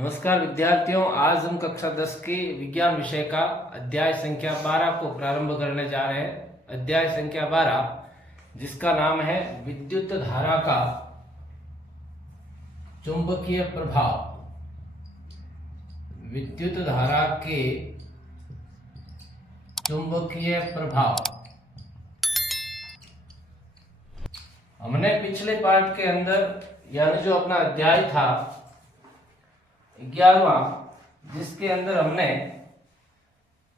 नमस्कार विद्यार्थियों, आज हम कक्षा 10 के विज्ञान विषय का अध्याय संख्या 12 को प्रारंभ करने जा रहे हैं। अध्याय संख्या 12 जिसका नाम है विद्युत धारा का चुंबकीय प्रभाव। विद्युत धारा के चुंबकीय प्रभाव। हमने पिछले पाठ के अंदर यानी जो अपना अध्याय था 11वां, जिसके अंदर हमने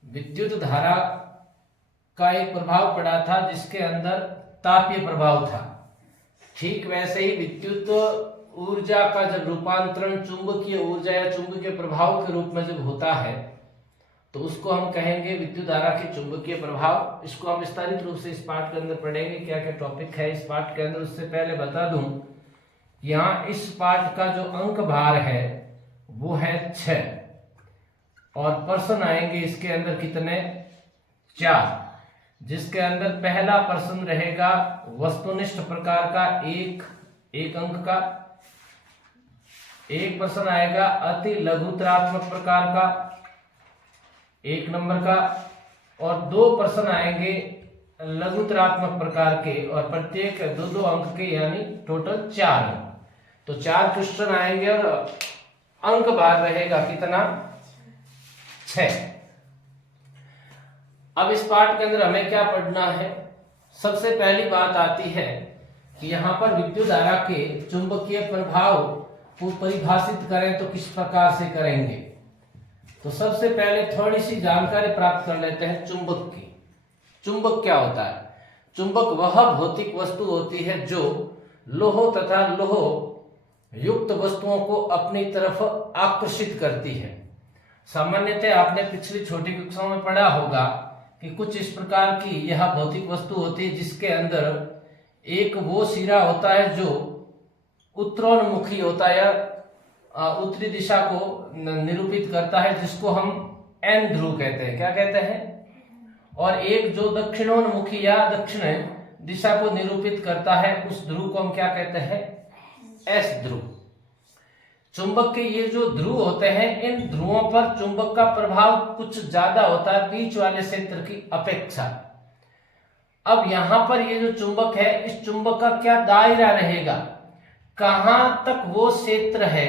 विद्युत धारा का एक प्रभाव पढ़ा था जिसके अंदर तापीय प्रभाव था। ठीक वैसे ही विद्युत ऊर्जा का जब रूपांतरण चुंबकीय ऊर्जा या चुंबकीय प्रभाव के रूप में जब होता है तो उसको हम कहेंगे विद्युत धारा के चुंबकीय प्रभाव। इसको हम विस्तारित रूप से इस पाठ के अंदर पढ़ेंगे। क्या क्या टॉपिक है इस पाठ के अंदर, उससे पहले बता दूं, यहाँ इस पाठ का जो अंक भार है वो है 6 और प्रश्न आएंगे इसके अंदर कितने? 4, जिसके अंदर पहला प्रश्न रहेगा वस्तुनिष्ठ प्रकार का एक अंक का, एक प्रश्न आएगा अति लघुतरात्मक प्रकार का 1 नंबर का, और 2 प्रश्न आएंगे लघुतरात्मक प्रकार के और प्रत्येक 2-2 अंक के, यानी टोटल 4 अंक। तो 4 क्वेश्चन आएंगे और अंक भार रहेगा कितना? 6। अब इस पाठ के अंदर हमें क्या पढ़ना है? सबसे पहली बात आती है कि यहाँ पर विद्युत धारा के चुंबकीय प्रभाव को परिभाषित करें तो किस प्रकार से करेंगे। तो सबसे पहले थोड़ी सी जानकारी प्राप्त कर लेते हैं चुंबक की। चुंबक क्या होता है? चुंबक वह भौतिक वस्तु होती है जो लोह तथा लोह युक्त वस्तुओं को अपनी तरफ आकर्षित करती है। सामान्यतः आपने पिछली छोटी कक्षाओं में पढ़ा होगा कि कुछ इस प्रकार की यह भौतिक वस्तु होती है जिसके अंदर एक वो सिरा होता है जो उत्तरोन्मुखी होता है या उत्तरी दिशा को निरूपित करता है, जिसको हम एन ध्रुव कहते हैं। क्या कहते हैं? और एक जो दक्षिणोन्मुखी या दक्षिण दिशा को निरूपित करता है, उस ध्रुव को हम क्या कहते हैं? एस ध्रुव। चुंबक के ये जो ध्रुव होते हैं, इन ध्रुवों पर चुंबक का प्रभाव कुछ ज्यादा होता है बीच वाले क्षेत्र की अपेक्षा। अब यहां पर ये जो चुंबक है, इस चुंबक का क्या दायरा रहेगा? कहां तक वो क्षेत्र है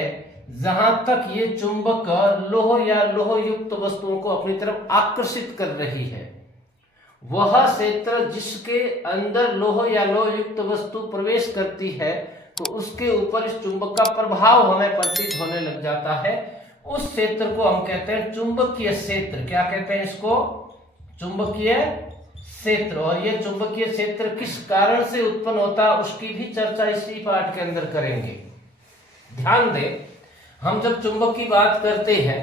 जहां तक ये चुंबक लोह या लोह युक्त वस्तुओं को अपनी तरफ आकर्षित कर रही है। वह क्षेत्र जिसके अंदर लोह या लोह युक्त वस्तु प्रवेश करती है तो उसके ऊपर इस चुंबक का प्रभाव हमें प्रतीत होने लग जाता है। उस क्षेत्र को हम कहते हैं चुंबकीय क्षेत्र। क्या कहते हैं इसको? चुंबकीय क्षेत्र। और ये चुंबकीय क्षेत्र किस कारण से उत्पन्न होता है उसकी भी चर्चा इसी पाठ के अंदर करेंगे। ध्यान दें, हम जब चुंबक की बात करते हैं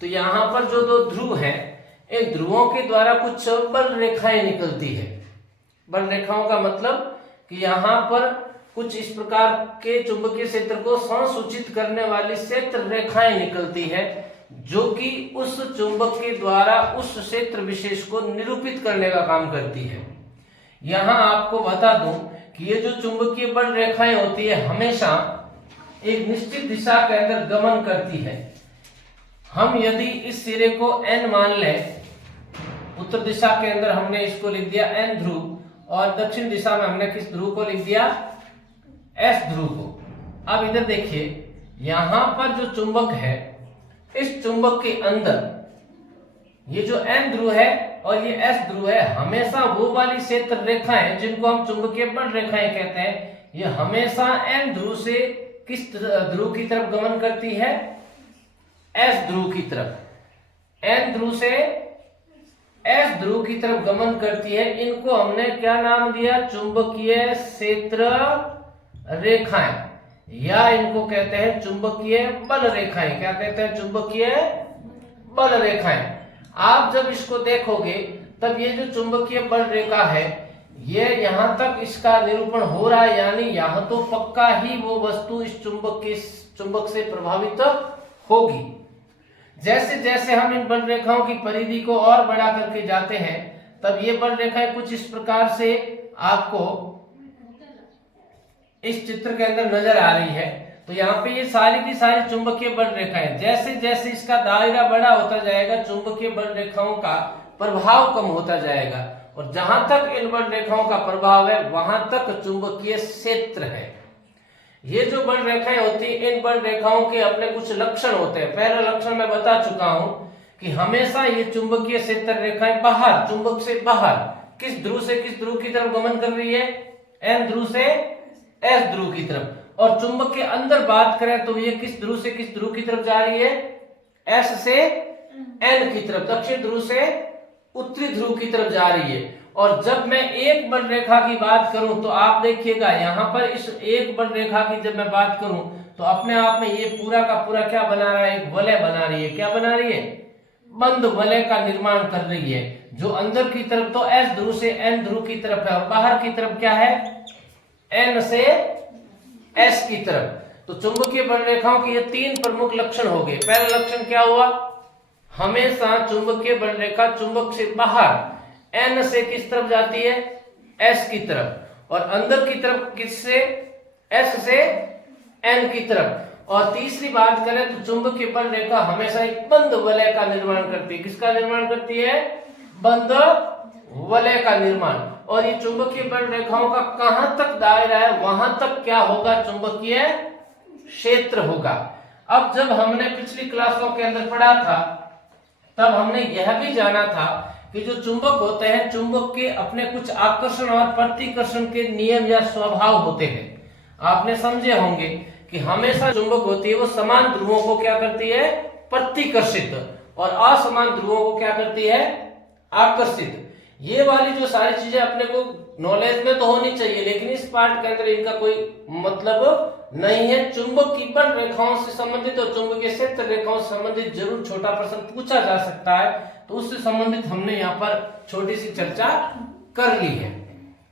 तो यहाँ पर जो 2 ध्रुव हैं, इन ध्रुवों के द्वारा कुछ बल रेखाएं निकलती है। बल रेखाओं का मतलब कि यहाँ पर कुछ इस प्रकार के चुंबकीय क्षेत्र को संसूचित करने वाली क्षेत्र रेखाएं निकलती है जो कि उस चुंबक के द्वारा उस क्षेत्र विशेष को निरूपित करने का काम करती है। यहां आपको बता दूं कि ये जो चुंबकीय बल रेखाएं होती है हमेशा एक निश्चित दिशा के अंदर गमन करती है। हम यदि इस सिरे को n मान लें, उत्तर दिशा के अंदर हमने इसको लिख दिया n ध्रुव और दक्षिण दिशा में हमने किस ध्रुव को लिख दिया? एस ध्रुव को। अब इधर देखिए, यहां पर जो चुंबक है, इस चुंबक के अंदर ये जो एन ध्रुव है और ये एस ध्रुव है, हमेशा वो वाली क्षेत्र रेखाएं जिनको हम चुंबकीय बल रेखाएं कहते हैं, ये हमेशा एन ध्रुव से किस ध्रुव की तरफ गमन करती है? एस ध्रुव की तरफ। एन ध्रुव से एस ध्रुव की तरफ गमन करती है। इनको हमने क्या नाम दिया? चुंबकीय क्षेत्र रेखाएं, या इनको कहते हैं चुंबकीय बल रेखाएं। क्या कहते हैं? चुंबकीय बल रेखाएं। आप जब इसको देखोगे तब ये जो चुंबकीय बल रेखा है, ये यहां तक इसका निरूपण हो रहा है, यानी यहां तो पक्का ही वो वस्तु इस चुंबक से प्रभावित होगी। जैसे जैसे हम इन बल रेखाओं की परिधि को और बढ़ा करके जाते हैं तब ये बल रेखाएं कुछ इस प्रकार से आपको इस चित्र के अंदर नजर आ रही है। तो तो यहाँ पे ये सारी की सारी चुंबकीय बल रेखाएं, जैसे जैसे इसका दायरा बड़ा होता जाएगा चुंबकीय बल रेखाओं का प्रभाव कम होता जाएगा, और जहां तक इन बल रेखाओं का प्रभाव है वहां तक चुंबकीय क्षेत्र है। ये जो बल रेखाएं होती है, इन बल रेखाओं के अपने कुछ लक्षण होते हैं। पहला लक्षण मैं बता चुका हूं कि हमेशा ये चुंबकीय क्षेत्र रेखाएं बाहर, चुंबक से बाहर, किस ध्रुव से किस ध्रुव की तरफ गमन कर रही है, एन ध्रुव से एस ध्रुव की तरफ। और चुंबक के अंदर बात करें तो ये किस ध्रुव से किस ध्रुव की तरफ जा रही है, एस से एन की तरफ, दक्षिण ध्रुव से उत्तरी ध्रुव की तरफ जा रही है। और जब मैं एक बल रेखा की बात करूं तो आप देखिएगा यहां पर इस एक बल रेखा की जब मैं बात करूं तो अपने आप में ये पूरा का पूरा क्या बना रहा है, एक वलय बना रही है। क्या बना रही है, बंद वलय का निर्माण कर रही है, जो अंदर की तरफ तो एस ध्रुव से एन ध्रुव की तरफ है और बाहर की तरफ क्या है, एन से एस की तरफ। तो चुंबकीय बल रेखाओं के ये तीन प्रमुख लक्षण हो गए। पहला लक्षण क्या हुआ, हमेशा चुंबकीय बल रेखा चुंबक से बाहर एन से किस तरफ जाती है, एस की तरफ, और अंदर की तरफ किससे, एस से एन की तरफ। और तीसरी बात करें तो चुंबकीय बल रेखा हमेशा एक बंद वलय का निर्माण करती है। किसका निर्माण करती है, बंद वलय का निर्माण। और ये चुंबकीय बल रेखाओं का कहां तक दायरा है वहां तक क्या होगा, चुंबकीय क्षेत्र होगा। अब जब हमने पिछली क्लासों के अंदर पढ़ा था तब हमने यह भी जाना था कि जो चुंबक होते हैं, चुंबक के अपने कुछ आकर्षण और प्रतिकर्षण के नियम या स्वभाव होते हैं। आपने समझे होंगे कि हमेशा चुंबक होती है वो समान ध्रुवों को क्या करती है, प्रतिकर्षित, और असमान ध्रुवों को क्या करती है, आकर्षित। ये वाली जो सारी चीजें अपने को नॉलेज में तो होनी चाहिए, लेकिन इस पार्ट के अंदर इनका कोई मतलब नहीं है। चुंबक की बल रेखाओं से संबंधित और चुंबकीय क्षेत्र रेखाओं से संबंधित जरूर छोटा प्रश्न पूछा जा सकता है, तो उससे संबंधित हमने यहाँ पर छोटी सी चर्चा कर ली है।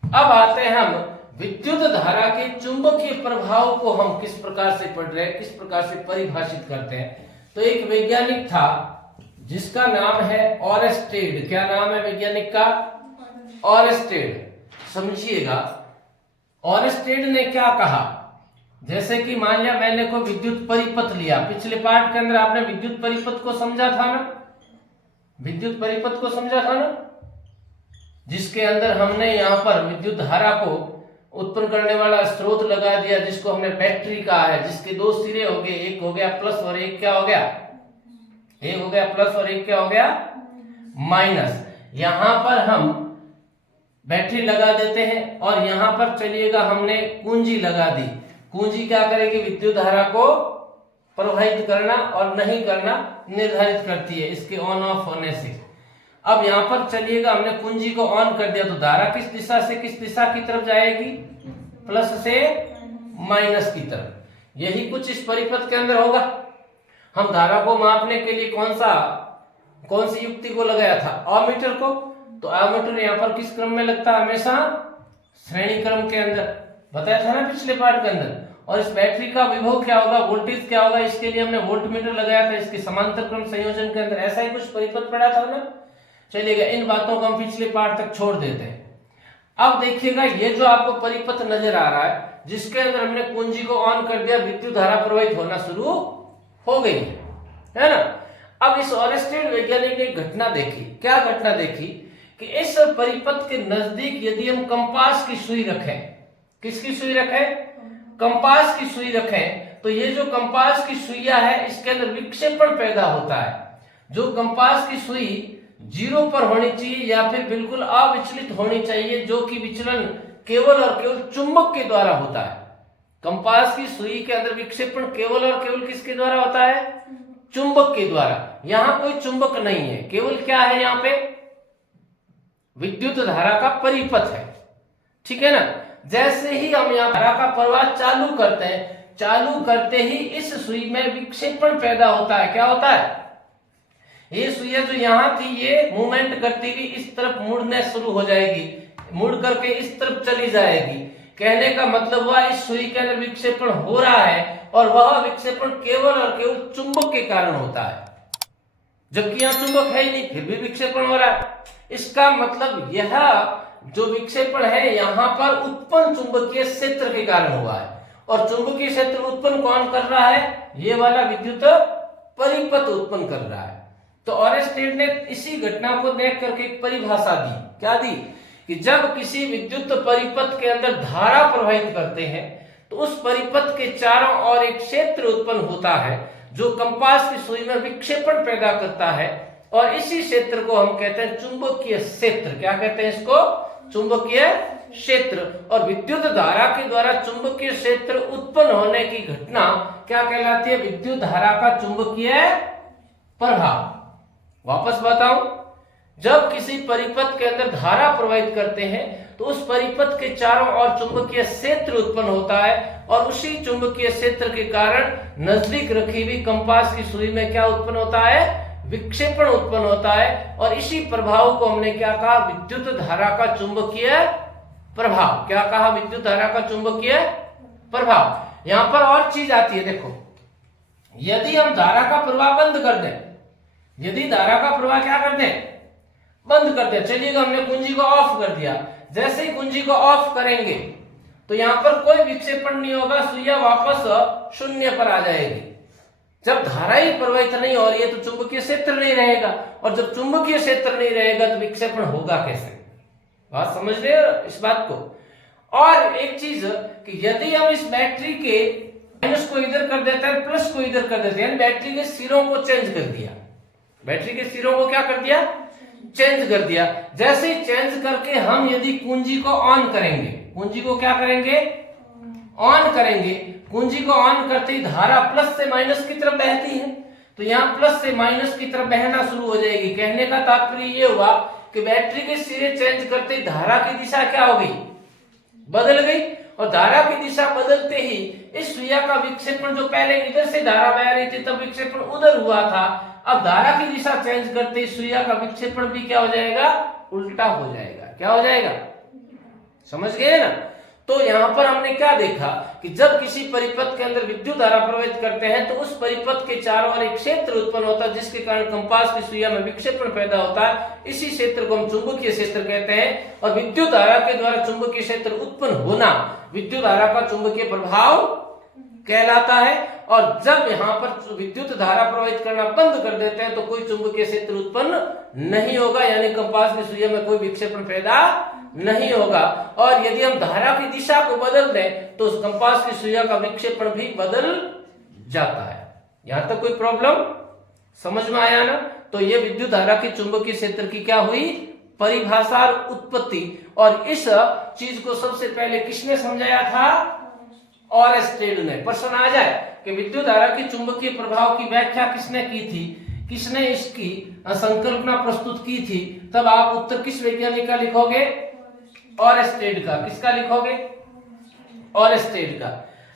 अब आते हैं हम विद्युत धारा के चुंबकीय प्रभाव को हम किस प्रकार से पढ़ रहे हैं, किस प्रकार से परिभाषित करते हैं। तो एक वैज्ञानिक था जिसका नाम है ऑरेस्टेड। क्या नाम है वैज्ञानिक का, ऑरेस्टेड। समझिएगा ऑरेस्टेड ने क्या कहा, जैसे कि मान लिया मैंने कोई विद्युत परिपथ लिया, पिछले पार्ट के अंदर आपने विद्युत परिपथ को समझा था ना, विद्युत परिपथ को समझा था ना, जिसके अंदर हमने यहाँ पर विद्युत धारा को उत्पन्न करने वाला स्रोत लगा दिया, जिसको हमने बैटरी कहा है, जिसके दो सिरे हो गए, एक हो गया प्लस और एक क्या हो गया, एक हो गया प्लस और एक क्या हो गया, माइनस। यहां पर हम बैटरी लगा देते हैं और यहां पर चलिएगा हमने कुंजी लगा दी। कुंजी क्या करेगी, विद्युत धारा को प्रवाहित करना और नहीं करना निर्धारित करती है इसके ऑन ऑफ होने से। अब यहां पर चलिएगा हमने कुंजी को ऑन कर दिया तो धारा किस दिशा से किस दिशा की तरफ जाएगी, प्लस से माइनस की तरफ। यही कुछ इस परिपथ के अंदर होगा। हम धारा को मापने के लिए कौन सी युक्ति को लगाया था, अमीटर को। तो अमीटर यहाँ पर किस क्रम में लगता है, हमेशा श्रेणी क्रम के अंदर, बताया था ना पिछले पार्ट के अंदर। और इस बैटरी का विभव क्या होगा, वोल्टेज क्या होगा, इसके लिए हमने वोल्टमीटर लगाया था इसके समांतर क्रम संयोजन के अंदर। ऐसा ही कुछ परिपथ पढ़ा था ना। चलिएगा इन बातों को हम पिछले पार्ट तक छोड़ देते हैं। अब देखिएगा ये जो आपको परिपथ नजर आ रहा है, जिसके अंदर हमने कुंजी को ऑन कर दिया, विद्युत धारा प्रवाहित होना शुरू हो गई है ना। अब इस ऑरेस्टेड वैज्ञानिक ने एक घटना देखी। क्या घटना देखी कि इस परिपथ के नजदीक यदि हम कंपास की सुई रखें, किसकी सुई रखें, कंपास की सुई रखें, तो ये जो कंपास की सुइया है इसके अंदर विक्षेपण पैदा होता है। जो कंपास की सुई 0 पर होनी चाहिए या फिर बिल्कुल अविचलित होनी चाहिए, जो कि विचलन केवल और केवल चुंबक के द्वारा होता है। कंपास की सुई के अंदर विक्षेपण केवल और केवल किसके द्वारा होता है, चुंबक के द्वारा। यहां कोई चुंबक नहीं है, केवल क्या है, यहां पे विद्युत धारा का परिपथ है, ठीक है ना। जैसे ही हम यहाँ धारा का प्रवाह चालू करते हैं, चालू करते ही इस सुई में विक्षेपण पैदा होता है। क्या होता है, ये सुइया जो यहाँ थी ये मूवमेंट करती हुई इस तरफ मुड़ने शुरू हो जाएगी, मुड़ करके इस तरफ चली जाएगी। कहने का मतलब हुआ इस सुई के अंदर विक्षेपण हो रहा है और वह विक्षेपण केवल और केवल चुंबक के कारण होता है, जबकि यहाँ चुंबक है ही नहीं, फिर भी विक्षेपण हो रहा है। इसका मतलब यह जो विक्षेपण है यहाँ पर उत्पन्न चुंबकीय क्षेत्र के कारण हुआ है, और चुंबकीय क्षेत्र उत्पन्न कौन कर रहा है? ये वाला विद्युत परिपथ उत्पन्न कर रहा है। तो ऑरेस्टेड ने इसी घटना को देख करके एक परिभाषा दी। क्या दी? कि जब किसी विद्युत परिपथ के अंदर धारा प्रवाहित करते हैं तो उस परिपथ के चारों ओर एक क्षेत्र उत्पन्न होता है जो कंपास की सुई में विक्षेपण पैदा करता है, और इसी क्षेत्र को हम कहते हैं चुंबकीय क्षेत्र। क्या कहते हैं इसको? चुंबकीय क्षेत्र। और विद्युत धारा के द्वारा चुंबकीय क्षेत्र उत्पन्न होने की घटना क्या कहलाती है? विद्युत धारा का चुंबकीय प्रभाव। वापस बताऊं, जब किसी परिपथ के अंदर धारा प्रवाहित करते हैं तो उस परिपथ के चारों ओर चुंबकीय क्षेत्र उत्पन्न होता है, और उसी चुंबकीय क्षेत्र के कारण नजदीक रखी हुई कंपास की सुई में क्या उत्पन्न होता है? विक्षेपण उत्पन्न होता है। और इसी प्रभाव को हमने क्या कहा? विद्युत धारा का चुंबकीय प्रभाव। क्या कहा? विद्युत धारा का चुंबकीय प्रभाव। यहां पर और चीज आती है, देखो, यदि हम धारा का प्रवाह बंद कर दें, यदि धारा का प्रवाह क्या कर दें? बंद कर दें। चलिएगा, हमने कुंजी को ऑफ कर दिया। जैसे ही कुंजी को ऑफ करेंगे तो यहां पर कोई विक्षेपण नहीं होगा, सुइया वापस शून्य पर आ जाएगी। जब धारा ही प्रवाहित नहीं हो रही है तो चुंबकीय क्षेत्र नहीं रहेगा, और जब चुंबकीय क्षेत्र नहीं रहेगा तो विक्षेपण होगा कैसे? बात समझ रहे हो इस बात को? और एक चीज कि यदि हम इस बैटरी के माइनस को इधर कर देते हैं, प्लस को इधर कर देते हैं, बैटरी के सिरों को चेंज कर दिया, बैटरी के सिरों को क्या कर दिया? चेंज कर दिया। जैसे ही चेंज करके हम यदि कुंजी को ऑन करेंगे, कुंजी को क्या करेंगे? ऑन करेंगे। कुंजी को ऑन करते ही धारा प्लस से माइनस की तरफ बहती है, तो यहाँ प्लस से माइनस की तरफ बहना शुरू हो जाएगी। कहने का तात्पर्य ये हुआ कि बैटरी के सिरे चेंज करते ही धारा की दिशा क्या हो गई? बदल गई। और धारा की दिशा बदलते ही इस सुइया का विक्षेपण, जो पहले इधर से धारा बह रही थी तब विक्षेपण उधर हुआ था, अब धारा की दिशा चेंज करते ही सुइया का विक्षेपण भी क्या हो जाएगा? उल्टा हो जाएगा। क्या हो जाएगा? समझ गए ना? तो यहां पर हमने क्या देखा कि जब किसी परिपथ के अंदर विद्युत धारा प्रवाहित करते हैं तो उस परिपथ के चारों ओर एक क्षेत्र उत्पन्न होता है जिसके कारण कंपास की सुइया में विक्षेपण पैदा होता है। इसी क्षेत्र को हम चुंबकीय क्षेत्र कहते हैं। और विद्युत धारा के द्वारा चुंबकीय क्षेत्र उत्पन्न होना विद्युत धारा का चुंबकीय प्रभाव कहलाता है। और जब यहाँ पर विद्युत धारा प्रवाहित करना बंद कर देते हैं तो कोई चुंबकीय क्षेत्र उत्पन्न नहीं होगा, यानी कंपास की सुइया में कोई विक्षेपण पैदा नहीं होगा। और यदि हम धारा की दिशा को बदल दें तो उस कंपास की सुइया का विक्षेपण भी बदल जाता है। यहां तक कोई प्रॉब्लम समझ में आया ना? तो ये विद्युत धारा की चुंबकीय क्षेत्र की क्या हुई? परिभाषा और उत्पत्ति। और इस चीज को सबसे पहले किसने समझाया था? ऑरेस्टेड ने। प्रश्न आ जाए कि विद्युत धारा की चुंबकीय प्रभाव की व्याख्या किसने की थी, किसने इसकी संकल्पना प्रस्तुत की थी, तब आप उत्तर किस वैज्ञानिक का लिखोगे? ऑरेस्टेड का। किसका लिखोगे? ऑरेस्टेड का।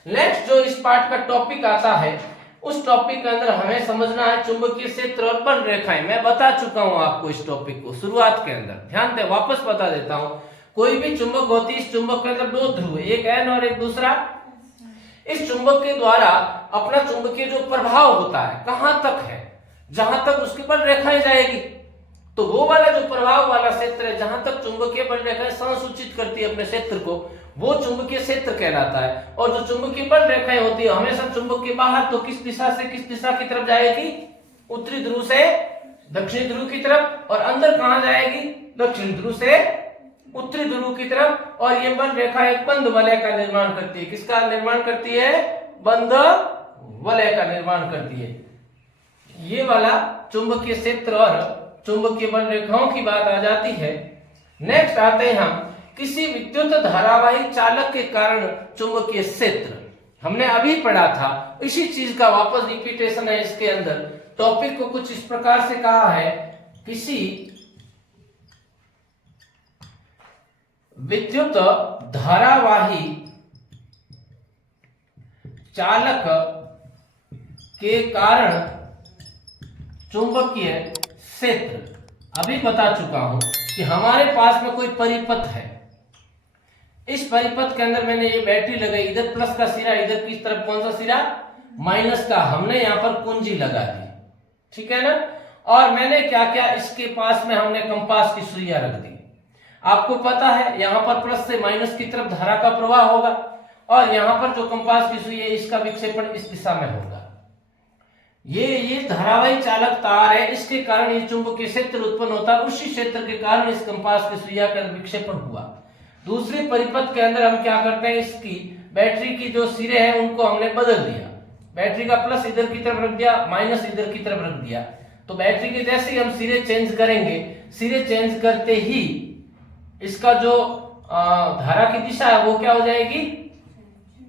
नेक्स्ट जो इस पार्ट का टॉपिक आता है, उस टॉपिक के अंदर हमें समझना है चुंबकीय क्षेत्र और बल रेखाएं। मैं बता चुका हूं आपको इस टॉपिक को शुरुआत के अंदर, ध्यान दे, वापस बता देता हूं। कोई भी चुंबक होती है, इस चुंबक के अंदर दो ध्रुव, एक एन और एक दूसरा। इस चुंबक के द्वारा अपना चुंबकीय जो प्रभाव होता है कहां तक है? जहां तक उसकी बल रेखाएं जाएगी। तो वो वाला जो प्रभाव वाला क्षेत्र है जहां तक चुंबकीय बल रेखाएं संसूचित करती है अपने क्षेत्र को, वो चुंबकीय क्षेत्र कहलाता है। और जो चुंबकीय बल रेखाएं होती है हमेशा चुंबक के बाहर तो किस दिशा से किस दिशा की तरफ जाएगी? उत्तरी ध्रुव से दक्षिणी ध्रुव की तरफ। और अंदर कहां जाएगी? दक्षिण ध्रुव से उत्तरी ध्रुव की तरफ। और ये बल रेखा एक बंद वलय का निर्माण करती है। किसका निर्माण करती है? बंद वलय का निर्माण करती है। ये वाला चुंबकीय क्षेत्र और चुंबकीय बल रेखाओं की बात आ जाती है। नेक्स्ट आते हैं हम किसी विद्युत धारावाही चालक के कारण चुंबकीय क्षेत्र। हमने अभी पढ़ा था, इसी चीज का वापस रिपीटेशन है इसके अंदर। टॉपिक को कुछ इस प्रकार से कहा है, किसी विद्युत धारावाही चालक के कारण चुंबकीय क्षेत्र। अभी बता चुका हूं कि हमारे पास में कोई परिपथ है, इस परिपथ के अंदर मैंने ये बैटरी लगाई, इधर प्लस का सिरा, इधर की तरफ कौन सा सिरा? माइनस का। हमने यहां पर कुंजी लगा दी, ठीक है ना? और मैंने क्या किया, इसके पास में हमने कंपास की सुइयां रख दी। आपको पता है यहां पर प्लस से माइनस की तरफ धारा का प्रवाह होगा, और यहाँ पर जो कंपास की सुई है इसका विक्षेपण इस दिशा में होगा। ये धारावाही चालक तार है, इसके कारण ये चुंबकीय क्षेत्र उत्पन्न होता है, उसी क्षेत्र के कारण इस कंपास की सुइया का विक्षेपण हुआ। दूसरी परिपथ के अंदर हम क्या करते हैं, इसकी बैटरी की जो सिरे हैं उनको हमने बदल दिया। बैटरी का प्लस इधर की तरफ रख दिया, माइनस इधर की तरफ रख दिया। तो बैटरी के जैसे ही हम सिरे चेंज करेंगे, सिरे चेंज करते ही इसका जो धारा की दिशा है वो क्या हो जाएगी,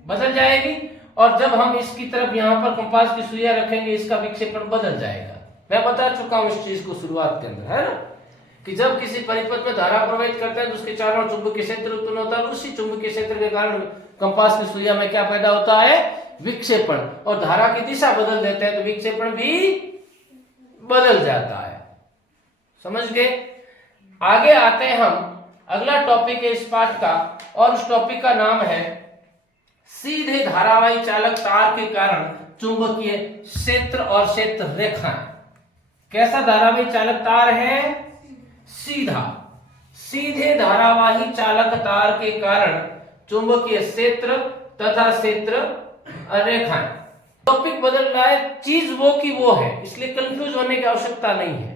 बदल जाएगी। और जब हम इसकी तरफ यहाँ पर कंपास की सुइया रखेंगे इसका विक्षेपण बदल जाएगा। मैं बता चुका हूं इस चीज को शुरुआत के अंदर, है ना, कि जब किसी परिपथ में धारा प्रवाहित करते हैं तो उसके चारों ओर चुंबकीय क्षेत्र उत्पन्न होता है, उसी चुंबकीय क्षेत्र के कारण कंपास की सुइया में क्या पैदा होता है, विक्षेपण। और धारा की दिशा बदल देते हैं तो विक्षेपण भी बदल जाता है। समझ गए? आगे आते हैं हम, अगला टॉपिक है इस पाठ का, और उस टॉपिक का नाम है सीधे धारावाही चालक तार के कारण चुंबकीय क्षेत्र और क्षेत्र रेखाएं। कैसा धारावाही चालक तार है? सीधे धारावाही चालक तार के कारण चुंबकीय क्षेत्र तथा क्षेत्र रेखाएं। टॉपिक बदल रहा है, चीज वो की वो है, इसलिए कंफ्यूज होने की आवश्यकता नहीं है।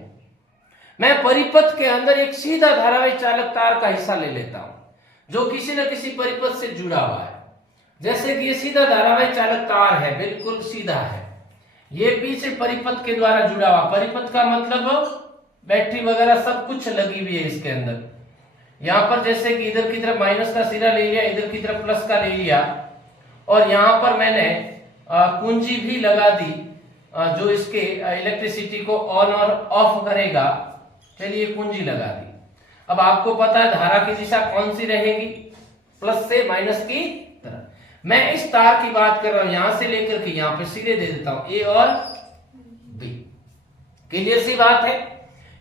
मैं परिपथ के अंदर एक सीधा धारावाही चालक तार का हिस्सा ले लेता हूं जो किसी न किसी परिपथ से जुड़ा हुआ है। जैसे कि ये सीधा धारावाही चालक तार है, बिल्कुल सीधा है, ये पीछे परिपथ के द्वारा जुड़ा हुआ। परिपथ का मतलब बैटरी वगैरह सब कुछ लगी हुई है इसके अंदर। यहां पर जैसे कि इधर की तरफ माइनस का सिरा ले लिया, इधर की तरफ प्लस का ले लिया, और यहां पर मैंने कुंजी भी लगा दी जो इसके इलेक्ट्रिसिटी को ऑन और ऑफ करेगा। चलिए कुंजी लगा दी। अब आपको पता है धारा की दिशा कौन सी रहेगी, प्लस से माइनस की तरफ। मैं इस तार की बात कर रहा हूं, यहां से लेकर के यहां पे सीधे दे देता हूं, ए और बी। क्लियर सी बात है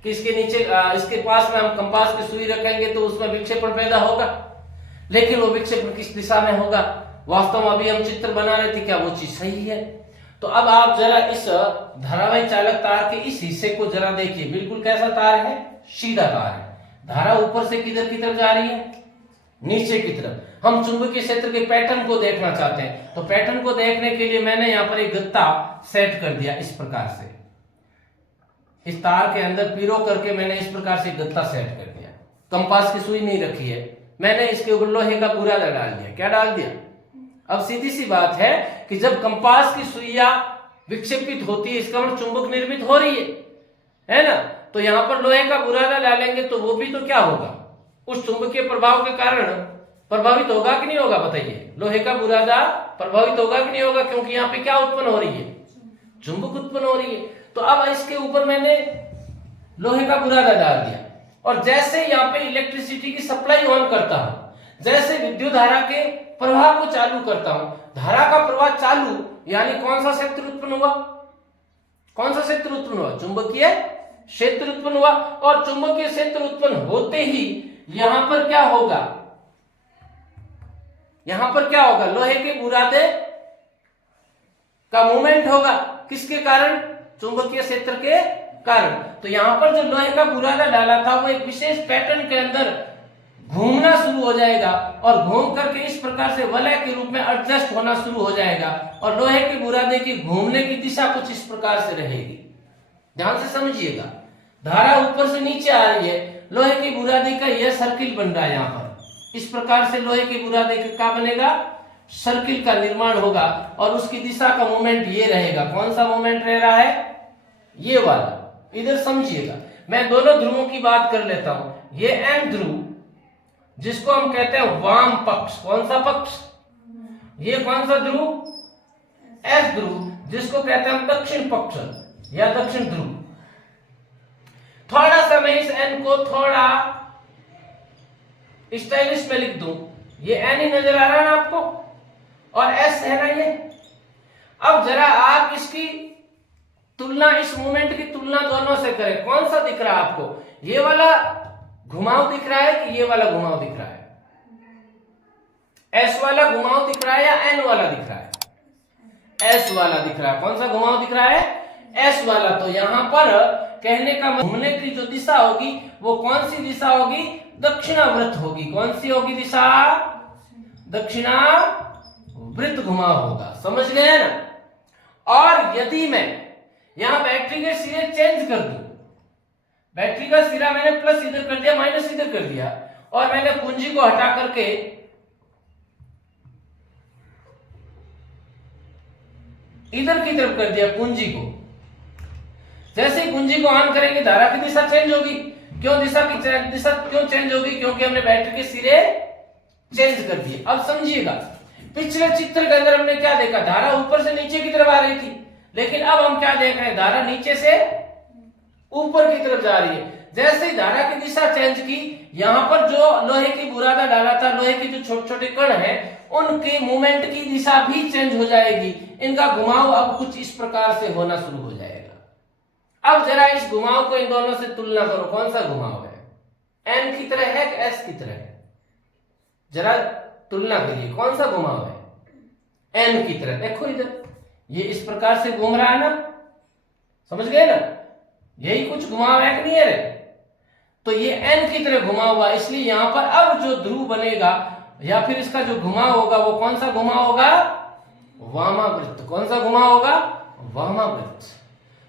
कि इसके नीचे इसके पास में हम कंपास की सुई रखेंगे तो उसमें विक्षेपण पैदा होगा, लेकिन वो विक्षेपण किस दिशा में होगा, वास्तव में अभी हम चित्र बना रहे थे, क्या वो चीज सही है? तो अब आप जरा इस धारावाही चालक तार के इस हिस्से को जरा देखिए, बिल्कुल कैसा तार है, सीधा तार है। धारा ऊपर से किधर की तरफ जा रही है, नीचे की तरफ। हम चुंबकीय क्षेत्र के पैटर्न को देखना चाहते हैं, तो पैटर्न को देखने के लिए मैंने यहाँ पर एक गत्ता सेट कर दिया इस प्रकार से। इस तार के अंदर पीरो करके मैंने इस प्रकार से गत्ता सेट कर दिया। कंपास की सुई नहीं रखी है, मैंने इसके ऊपर लोहे का बुरादा डाल दिया। क्या डाल दिया? अब सीधी सी बात है कि जब कंपास की सुइया विक्षेपित होती है, इसका मतलब चुंबक निर्मित हो रही है ना, तो यहां पर लोहे का बुरादा डालेंगे तो वो भी तो क्या होगा, उस चुंबकीय प्रभाव के कारण प्रभावित होगा कि नहीं होगा? बताइए, लोहे का बुरादा प्रभावित होगा कि नहीं होगा? क्योंकि यहाँ पे क्या उत्पन्न हो रही है, चुंबक उत्पन्न हो रही है। तो अब इसके ऊपर मैंने लोहे का बुरादा डाल दिया, और जैसे यहाँ पे इलेक्ट्रिसिटी की सप्लाई ऑन करता हूं, जैसे विद्युत धारा के प्रवाह को चालू करता हूं, धारा का प्रवाह चालू, यानी कौन सा क्षेत्र उत्पन्न हुआ, कौन सा क्षेत्र उत्पन्न हुआ, चुंबकीय क्षेत्र उत्पन्न हुआ। और चुंबकीय क्षेत्र उत्पन्न होते ही यहां पर क्या होगा, यहां पर क्या होगा, लोहे के बुरादे का मूवमेंट होगा। किसके कारण? चुंबकीय क्षेत्र के कारण। तो यहां पर जो लोहे का बुरादा डाला था वो एक विशेष पैटर्न के अंदर घूमना शुरू हो जाएगा, और घूम करके इस प्रकार से वलय के रूप में एडजस्ट होना शुरू हो जाएगा, और लोहे के बुरादे की घूमने की दिशा कुछ इस प्रकार से रहेगी। ध्यान से समझिएगा, धारा ऊपर से नीचे आ रही है, लोहे के बुरादे का यह सर्किल बन रहा है। यहाँ पर इस प्रकार से लोहे के बुरादे का क्या बनेगा, सर्किल का निर्माण होगा, और उसकी दिशा का मोमेंट ये रहेगा। कौन सा मोमेंट रह रहा है, ये वाला। इधर समझिएगा, मैं दोनों ध्रुवों की बात कर लेता हूं। ये एन ध्रुव जिसको हम कहते हैं वाम पक्ष, कौन सा पक्ष, ये कौन सा ध्रुव, एस ध्रुव, जिसको कहते हैं हम दक्षिण पक्ष या दक्षिण ध्रुव। थोड़ा सा मैं इस एन को थोड़ा स्टाइलिश में लिख दूं, ये एन ही नजर आ रहा है ना आपको, और एस है ना ये। अब जरा आप इसकी तुलना, इस मूवमेंट की तुलना दोनों से करें। कौन सा दिख रहा है आपको, ये वाला घुमाव दिख रहा है कि ये वाला घुमाव दिख रहा है, एस वाला घुमाव दिख रहा है या एन वाला दिख रहा है, एस वाला दिख रहा है। कौन सा घुमाव दिख रहा है, एस वाला। तो यहां पर कहने का घूमने की जो दिशा होगी वो कौन सी दिशा होगी, दक्षिणावर्त होगी। कौन सी होगी दिशा, दक्षिणावर्त वृत्त घुमाव होगा। समझ गए ना? और यदि मैं यहां बैटरी के सिरे चेंज कर दूं, बैटरी का सिरा मैंने प्लस इधर कर दिया, माइनस इधर कर दिया, और मैंने कुंजी को हटा करके इधर की तरफ कर दिया कुंजी को, जैसे ही कुंजी को ऑन करेंगे धारा की दिशा चेंज होगी। क्यों दिशा क्यों चेंज होगी? क्योंकि हमने बैटरी के सिरे चेंज कर दिए। अब समझिएगा, पिछले चित्र के अंदर हमने क्या देखा? धारा ऊपर से नीचे की तरफ आ रही थी, लेकिन अब हम क्या देख रहे हैं? धारा नीचे से ऊपर की तरफ जा रही है। जैसे ही धारा की दिशा चेंज की, यहां पर जो लोहे की बुरादा डाला था, लोहे के जो छोटे छोटे कण हैं, उनके मूवमेंट की दिशा भी चेंज हो जाएगी। इनका घुमाव अब कुछ इस प्रकार से होना शुरू हो जाएगा। अब जरा इस घुमाव को इन दोनों से तुलना करो, कौन सा घुमाव है? एन की तरह है कि एस की तरह है? जरा तुलना करिए, कौन सा घुमाव है? एन की तरह। देखो इधर ये इस प्रकार से घूम रहा है ना, समझ गए ना? यही कुछ घुमाव है कि नहीं है रे? तो ये एन की तरह घुमा हुआ, इसलिए यहां पर अब जो ध्रुव बनेगा या फिर इसका जो घुमाव होगा वो कौन सा घुमाव होगा? वामावृत्त। कौन सा घुमाव होगा? वामावृत्त।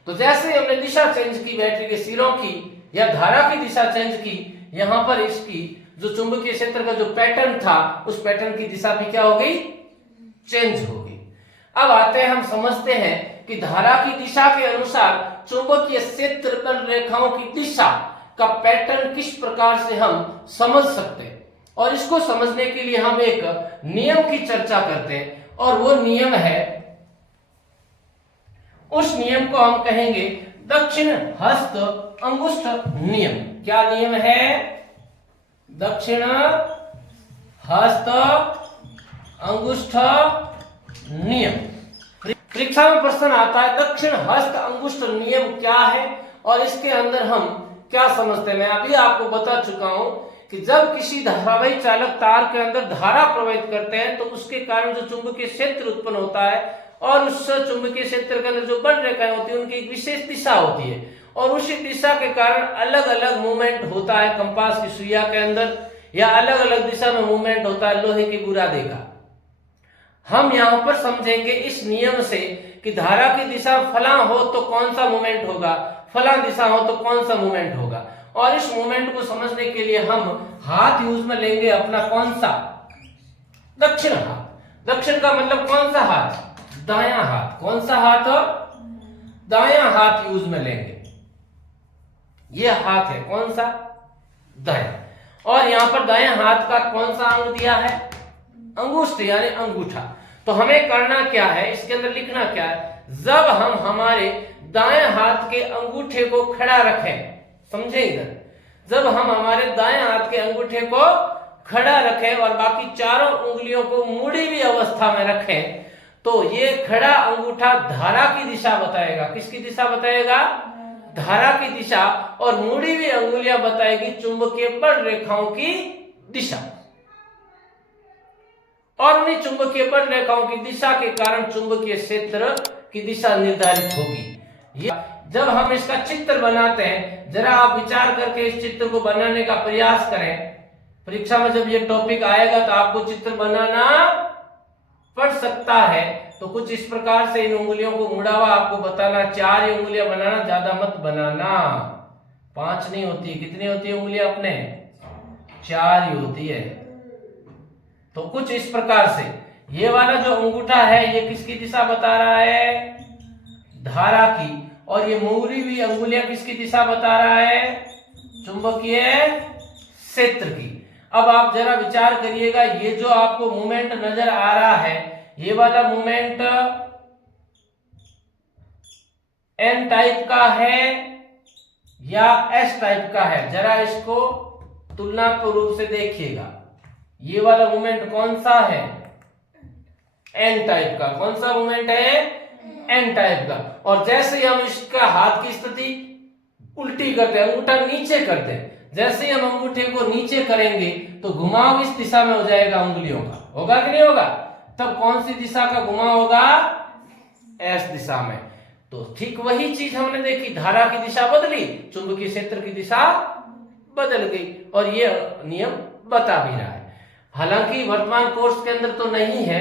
तो जैसे हमने दिशा चेंज की बैटरी के सिरों की या धारा की दिशा चेंज की, यहां पर इसकी जो चुंबकीय क्षेत्र का जो पैटर्न था, उस पैटर्न की दिशा भी क्या हो गई? चेंज हो गई। अब आते हैं, हम समझते हैं कि धारा की दिशा के अनुसार चुंबकीय क्षेत्र रेखाओं की दिशा का पैटर्न किस प्रकार से हम समझ सकते हैं। और इसको समझने के लिए हम एक नियम की चर्चा करते हैं, और वो नियम है, उस नियम को हम कहेंगे दक्षिण हस्त अंगुष्ठ नियम। क्या नियम है? दक्षिण हस्त अंगुष्ठ नियम। परीक्षा में प्रश्न आता है दक्षिण हस्त अंगुष्ठ नियम क्या है और इसके अंदर हम क्या समझते हैं। मैं अभी आपको बता चुका हूं कि जब किसी धारावाही चालक तार के अंदर धारा प्रवाहित करते हैं तो उसके कारण जो चुंबकीय क्षेत्र उत्पन्न होता है, और उस चुंबकीय क्षेत्र के अंदर जो बल रेखाएं होती है उनकी एक विशेष दिशा होती है, और उसी दिशा के कारण अलग अलग मूवमेंट होता है कंपास की सुइया के अंदर, या अलग अलग दिशा में मूवमेंट होता है लोहे के बुरादे का। हम यहां पर समझेंगे इस नियम से कि धारा की दिशा फलां हो तो कौन सा मूवमेंट होगा, फलां दिशा हो तो कौन सा मूवमेंट होगा। और इस मूवमेंट को समझने के लिए हम हाथ यूज में लेंगे अपना, कौन सा? दक्षिण हाथ। दक्षिण का मतलब कौन सा हाथ? दायां हाथ। कौन सा हाथ? दायां हाथ यूज में लेंगे। ये हाथ है कौन सा? दायां। और यहां पर दायां हाथ का कौन सा अंग दिया है? अंगुष्ठ यानी अंगूठा। तो हमें करना क्या है, इसके अंदर लिखना क्या है? जब हम हमारे दाएं हाथ के अंगूठे को खड़ा रखें, समझे इधर, जब हम हमारे दाएं हाथ के अंगूठे को खड़ा रखें और बाकी चारों उंगलियों को मुड़ी हुई अवस्था में रखें, तो ये खड़ा अंगूठा धारा की दिशा बताएगा। किसकी दिशा बताएगा? धारा की दिशा। और मुड़ी हुई अंगुलियां बताएगी चुंबकीय बल रेखाओं की दिशा। और उन्हीं चुंबकीय बल रेखाओं की दिशा के कारण चुंबकीय क्षेत्र की दिशा निर्धारित होगी। जब हम इसका चित्र बनाते हैं, जरा आप विचार करके इस चित्र को बनाने का प्रयास करें। परीक्षा में जब ये टॉपिक आएगा तो आपको चित्र बनाना पड़ सकता है। तो कुछ इस प्रकार से इन उंगलियों को मुड़ा हुआ आपको बताना, 4 ही उंगलियां बनाना, ज्यादा मत बनाना, 5 नहीं होती। कितनी होती है उंगलियां अपने? 4 ही होती है। तो कुछ इस प्रकार से ये वाला जो अंगूठा है ये किसकी दिशा बता रहा है? धारा की। और ये मुड़ी हुई अंगुलियां किसकी दिशा बता रहा है? चुंबकीय क्षेत्र की। अब आप जरा विचार करिएगा, ये जो आपको मूवमेंट नजर आ रहा है, ये वाला मूवमेंट एन टाइप का है या एस टाइप का है? जरा इसको तुलनात्मक रूप से देखिएगा। ये वाला मूवमेंट कौन सा है? एन टाइप का। कौन सा मूवमेंट है? एन टाइप का। और जैसे ही हम इसका हाथ की स्थिति उल्टी करते हैं, अंगूठा नीचे करते हैं, जैसे ही हम अंगूठे को नीचे करेंगे तो घुमाव इस दिशा में हो जाएगा उंगलियों का। होगा कि नहीं होगा? तब कौन सी दिशा का घुमाव होगा? एस दिशा में। तो ठीक वही चीज हमने देखी, धारा की दिशा बदली, चुंबकीय क्षेत्र की दिशा बदल गई, और ये नियम बता भी रहा है। हालांकि वर्तमान कोर्स के अंदर तो नहीं है,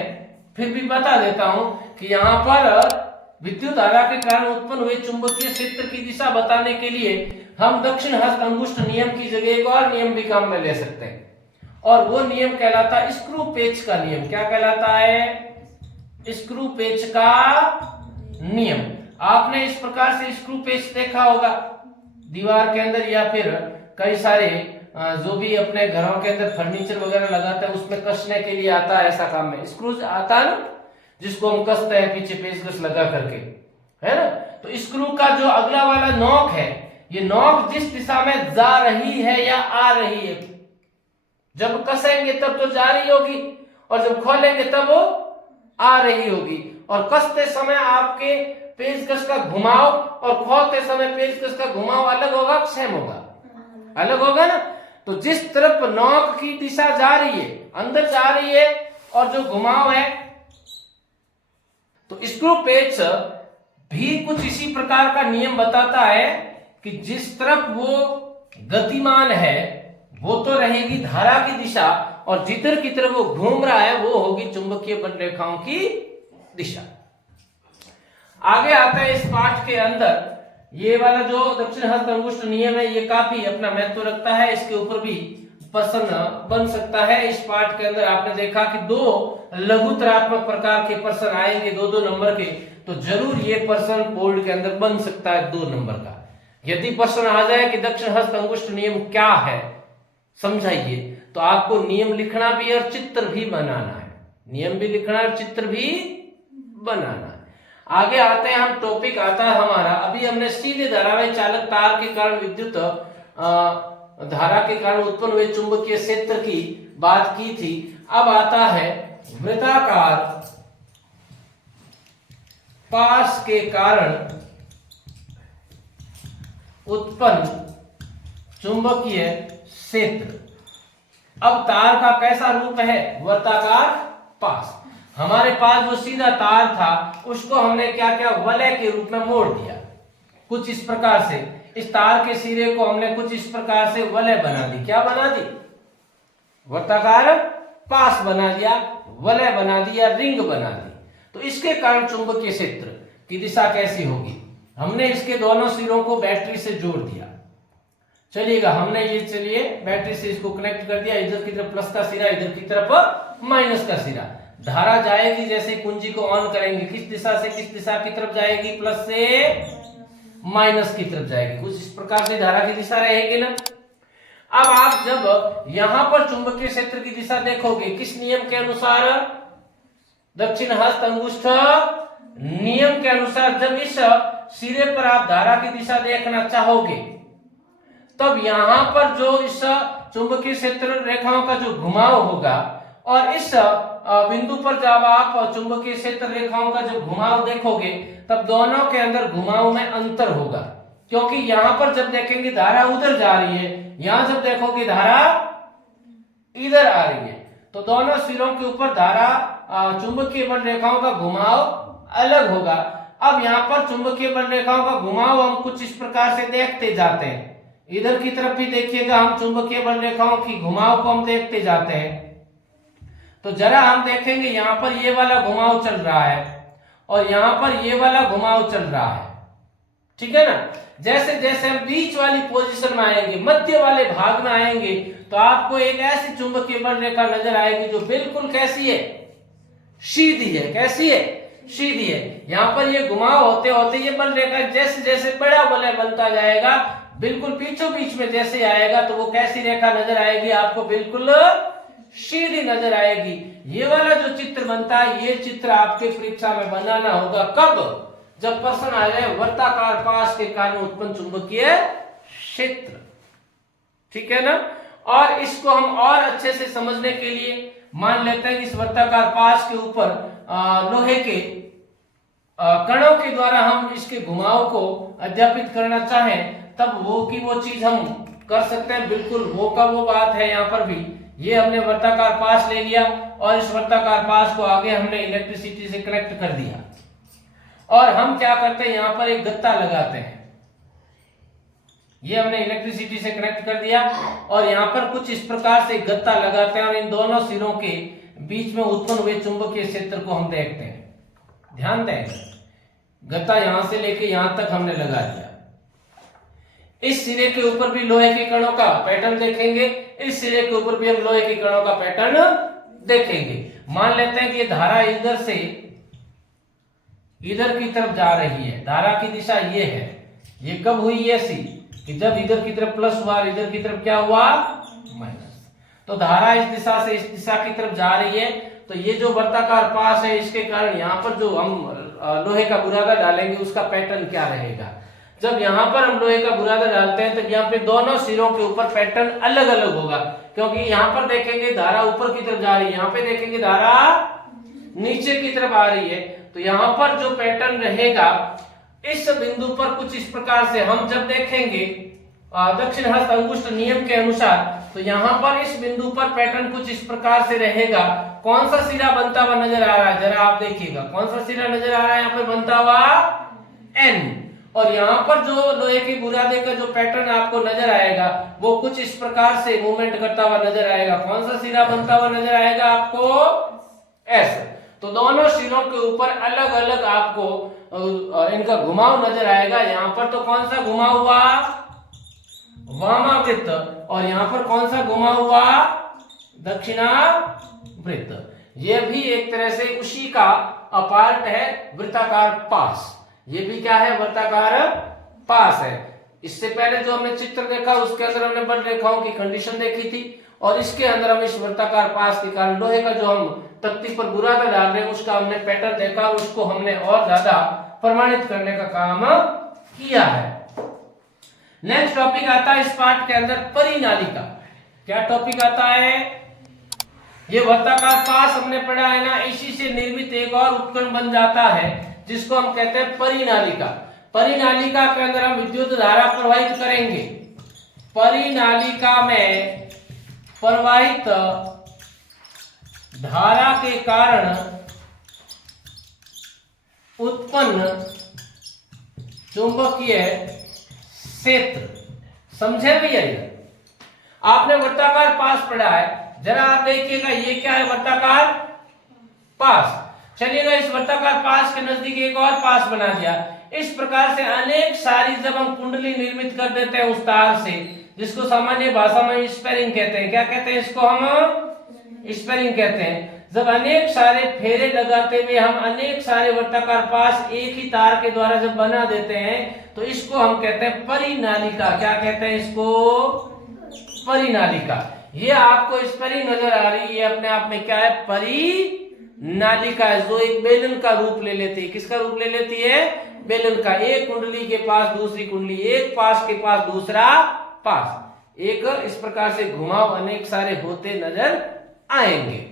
फिर भी बता देता हूं कि यहाँ पर विद्युत धारा के कारण उत्पन्न हुए चुंबकीय क्षेत्र की दिशा बताने के लिए हम दक्षिण हस्त अंगुष्ठ नियम की जगह एक और नियम भी काम में ले सकते हैं, और वो नियम कहलाता है स्क्रू पेच का नियम। क्या कहलाता है? स्क्रू पेच का नियम। आपने इस प्रकार से स्क्रू पेच देखा होगा दीवार के अंदर, या फिर कई सारे जो भी अपने घरों के अंदर फर्नीचर वगैरह लगाते हैं उसमें कसने के लिए आता है, ऐसा काम में स्क्रू आता है ना, जिसको हम कसते हैं पीछे पेचकस लगा करके, है ना। तो स्क्रू का जो अगला वाला नॉक है, ये नॉक जिस दिशा में जा रही है या आ रही है, जब कसेंगे तब तो जा रही होगी, और जब खोलेंगे तब वो आ रही होगी। और कसते समय आपके पेचकस का घुमाव और खोलते समय पेचकस का घुमाव अलग होगा, सेम होगा? अलग होगा ना। तो जिस तरफ नॉक की दिशा जा रही है, अंदर जा रही है, और जो घुमाव है, तो स्क्रू पेच भी कुछ इसी प्रकार का नियम बताता है कि जिस तरफ वो गतिमान है वो तो रहेगी धारा की दिशा, और जिधर की तरफ वो घूम रहा है वो होगी चुंबकीय बल रेखाओं की दिशा। आगे आता है इस पाठ के अंदर ये वाला जो दक्षिण हस्त अंगुष्ठ नियम है, ये काफी अपना महत्व रखता है। इसके ऊपर भी प्रश्न बन सकता है। इस पाठ के अंदर आपने देखा कि 2 लघुतरात्मक प्रकार के प्रश्न आएंगे 2-2 नंबर के, तो जरूर ये प्रश्न बोर्ड के अंदर बन सकता है 2 नंबर का। यदि प्रश्न आ जाए कि दक्षिण हस्त अंगुष्ठ नियम क्या है समझाइए, तो आपको नियम लिखना भी और चित्र भी बनाना है। नियम भी लिखना और चित्र भी बनाना है। आगे आते हैं हम, टॉपिक आता है हमारा, अभी हमने सीधे धारावाही चालक तार के कारण विद्युत धारा के कारण उत्पन्न हुए चुंबकीय क्षेत्र की बात की थी। अब आता है वृत्ताकार पास के कारण उत्पन्न चुंबकीय क्षेत्र। अब तार का कैसा रूप है? वृत्ताकार पास। हमारे पास जो सीधा तार था उसको हमने क्या किया? वलय के रूप में मोड़ दिया, कुछ इस प्रकार से। इस तार के सिरे को हमने कुछ इस प्रकार से वलय बना दी। क्या बना दी? वृत्ताकार पास बना दिया, वलय बना दिया, रिंग बना दी। तो इसके कारण चुंबकीय क्षेत्र की दिशा कैसी होगी? हमने इसके दोनों सिरों को बैटरी से जोड़ दिया। चलिएगा, हमने ये चलिए बैटरी से इसको कनेक्ट कर दिया। इधर की तरफ प्लस का सिरा, इधर की तरफ माइनस का सिरा। धारा जाएगी, जैसे कुंजी को ऑन करेंगे, किस दिशा से किस दिशा की तरफ जाएगी? प्लस से माइनस की तरफ जाएगी। कुछ इस प्रकार से धारा की दिशा रहेगी ना। अब आप जब यहां पर चुंबकीय क्षेत्र की दिशा देखोगे, किस नियम के अनुसार? दक्षिण हस्त अंगुष्ठ नियम के अनुसार। जब इस सिरे पर आप धारा की दिशा देखना चाहोगे, तब यहां पर जो इस चुंबकीय क्षेत्र रेखाओं का जो घुमाव होगा, और इस बिंदु पर जब आप चुंबकीय क्षेत्र रेखाओं का जब घुमाव देखोगे, तब दोनों के अंदर घुमाव में अंतर होगा। क्योंकि यहां पर जब देखेंगे धारा उधर जा रही है, यहां जब देखोगे धारा इधर आ रही है, तो दोनों सिरों के ऊपर धारा चुंबकीय बल रेखाओं का घुमाव अलग होगा। अब यहाँ पर चुंबकीय बल रेखाओं का घुमाव हम कुछ इस प्रकार से देखते जाते हैं। इधर की तरफ भी देखिएगा, हम चुंबकीय बल रेखाओं की घुमाव को हम देखते जाते हैं। तो जरा हम देखेंगे यहाँ पर ये वाला घुमाव चल रहा है और यहाँ पर ये वाला घुमाव चल रहा है, ठीक है ना। जैसे जैसे हम बीच वाली पोजीशन में आएंगे, मध्य वाले भाग में आएंगे, तो आपको एक ऐसी चुंबकीय बल रेखा नजर आएगी जो बिल्कुल कैसी है? सीधी है। कैसी है? सीधी है। यहाँ पर ये घुमाव होते होते ये बल रेखा जैसे जैसे बड़ा वलय बनता जाएगा, बिल्कुल बीचों बीच में जैसे आएगा, तो वो कैसी रेखा नजर आएगी? आपको बिल्कुल सीधी नजर आएगी। ये वाला जो चित्र बनता है, ये चित्र आपके परीक्षा में बनाना होगा। कब? जब प्रश्न आ जाए वृत्ताकार पास के कारण उत्पन्न चुंबकीय क्षेत्र, ठीक है ना। और इसको हम और अच्छे से समझने के लिए मान लेते हैं कि इस वृत्ताकार पास के ऊपर लोहे के कणों के द्वारा हम इसके घुमाव को अध्यापित करना चाहें, तब वो की वो चीज हम कर सकते हैं। बिल्कुल वो का वो बात है। यहाँ पर भी ये हमने वृत्ताकार पास ले लिया और इस वृत्ताकार पास को आगे हमने इलेक्ट्रिसिटी से कनेक्ट कर दिया, और हम क्या करते हैं, यहाँ पर एक गत्ता लगाते हैं। ये हमने इलेक्ट्रिसिटी से कनेक्ट कर दिया और यहाँ पर कुछ इस प्रकार से गत्ता लगाते हैं, और इन दोनों सिरों के बीच में उत्पन्न हुए चुंबकीय क्षेत्र को हम देखते हैं। ध्यान देंगे, गत्ता यहां से लेके यहां तक हमने लगा दिया। इस सिरे के ऊपर भी लोहे के कणों का पैटर्न देखेंगे, इस सिरे के ऊपर भी हम लोहे के कणों का पैटर्न देखेंगे। मान लेते हैं कि ये धारा इधर से इधर की तरफ जा रही है, धारा की दिशा ये है। ये कब हुई ऐसी कि जब इधर की तरफ प्लस हुआ और इधर की तरफ क्या हुआ माइनस। तो धारा इस दिशा से इस दिशा की तरफ जा रही है, तो ये जो वर्ताकार पास है इसके कारण यहाँ पर जो हम लोहे का बुरादा डालेंगे उसका पैटर्न क्या रहेगा। जब यहाँ पर हम लोहे का बुरादा डालते हैं तो यहाँ पे दोनों सिरों के ऊपर पैटर्न अलग अलग होगा, क्योंकि यहाँ पर देखेंगे धारा ऊपर की तरफ जा रही है, यहाँ पे देखेंगे धारा नीचे की तरफ आ रही है। तो यहाँ पर जो पैटर्न रहेगा इस बिंदु पर कुछ इस प्रकार से हम जब देखेंगे दक्षिण हस्त अंगुष्ठ नियम के अनुसार, तो यहाँ पर इस बिंदु पर पैटर्न कुछ इस प्रकार से रहेगा। कौन सा सिरा बनता हुआ नजर आ रहा है, जरा आप देखिएगा, कौन सा सिरा नजर आ रहा है यहाँ पर बनता हुआ एन। और यहाँ पर जो लोहे के बुरादे का जो पैटर्न आपको नजर आएगा वो कुछ इस प्रकार से मूवमेंट करता हुआ नजर आएगा। कौन सा सिरा बनता हुआ नजर आएगा आपको एस। तो दोनों सिरों के ऊपर अलग अलग आपको इनका घुमाव नजर आएगा। यहाँ पर तो कौन सा घुमा हुआ वामावृत्त, और यहाँ पर कौन सा घुमा हुआ दक्षिणावृत्त। यह भी एक तरह से उसी का अपार्ट है, वृत्ताकार पास। ये भी क्या है, वृत्ताकार पास है। इससे पहले जो हमने चित्र देखा उसके अंदर हमने बल रेखाओं की कंडीशन देखी थी, और इसके अंदर हम इस वृत्ताकार पास के कारण लोहे का जो हम तख्ती पर बुरादा डाल रहे हैं उसका हमने पैटर्न देखा, उसको हमने और ज्यादा प्रमाणित करने का काम किया है। नेक्स्ट टॉपिक आता है इस पार्ट के अंदर परिनालिका। क्या टॉपिक आता है, ये वृत्ताकार पास हमने पढ़ा है ना, इसी से निर्मित एक और उपकरण बन जाता है जिसको हम कहते हैं परिनालिका। परिनालिका के अंदर हम विद्युत धारा प्रवाहित करेंगे। परिनालिका में प्रवाहित धारा के कारण उत्पन्न चुंबकीय क्षेत्र, समझे भैया। आपने वृत्ताकार पास पढ़ा है, जरा आप देखिएगा ये क्या है, वृत्ताकार पास। चलिएगा, इस वृत्ताकार पास के नजदीक एक और पास बना दिया। इस प्रकार से अनेक सारी जब हम कुंडली निर्मित कर देते हैं उस तार से, जिसको सामान्य भाषा में स्पेरिंग कहते हैं। क्या कहते हैं इसको, हम स्पेरिंग कहते हैं। जब अनेक सारे फेरे लगाते हुए हम अनेक सारे वृत्ताकार पास एक ही तार के द्वारा जब बना देते हैं तो इसको हम कहते हैं परिनालिका। क्या कहते हैं इसको, परिनालिका। ये आपको स्पेरिंग नजर आ रही है, अपने आप में क्या है, परिनालिका है, जो एक बेलन का रूप ले लेती है। किसका रूप ले लेती है, बेलन का। एक कुंडली के पास दूसरी कुंडली, एक पास के पास दूसरा पास, एक इस प्रकार से घुमाव अनेक सारे होते नजर आएंगे।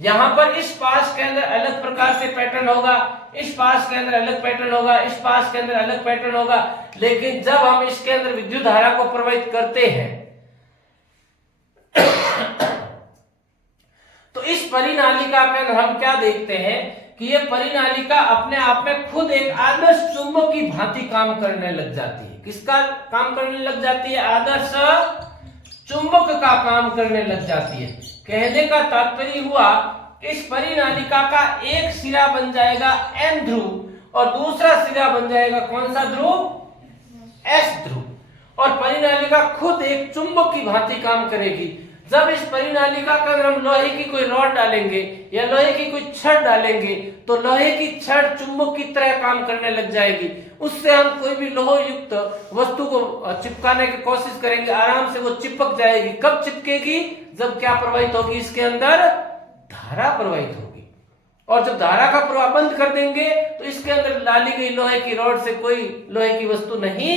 यहाँ पर इस पास के अंदर अलग प्रकार से पैटर्न होगा, इस पास के अंदर अलग पैटर्न होगा, इस पास के अंदर अलग पैटर्न होगा। लेकिन जब हम इसके अंदर विद्युत धारा को प्रवाहित करते हैं तो इस परिनालिका के अंदर हम क्या देखते हैं कि ये परिनालिका अपने आप में खुद एक आदर्श चुंबक की भांति काम करने लग जाती है। किसका काम करने लग जाती है, आदर्श चुंबक का काम करने लग जाती है। कहने का तात्पर्य हुआ इस परिनालिका का एक सिरा बन जाएगा एन ध्रुव और दूसरा सिरा बन जाएगा कौन सा ध्रुव, एस ध्रुव। और परिनालिका खुद एक चुंबक की भांति काम करेगी। जब इस परिनालिका के अंदर हम लोहे की कोई रॉड डालेंगे या लोहे की कोई छड़ डालेंगे तो लोहे की छड़ चुंबक की तरह काम करने लग जाएगी। उससे हम कोई भी लोह युक्त वस्तु को चिपकाने की कोशिश करेंगे, आराम से वो चिपक जाएगी। कब चिपकेगी, जब क्या प्रवाहित होगी, इसके अंदर धारा प्रवाहित होगी। और जब धारा का प्रवाह बंद कर देंगे तो इसके अंदर डाली गई लोहे की रॉड से कोई लोहे की वस्तु नहीं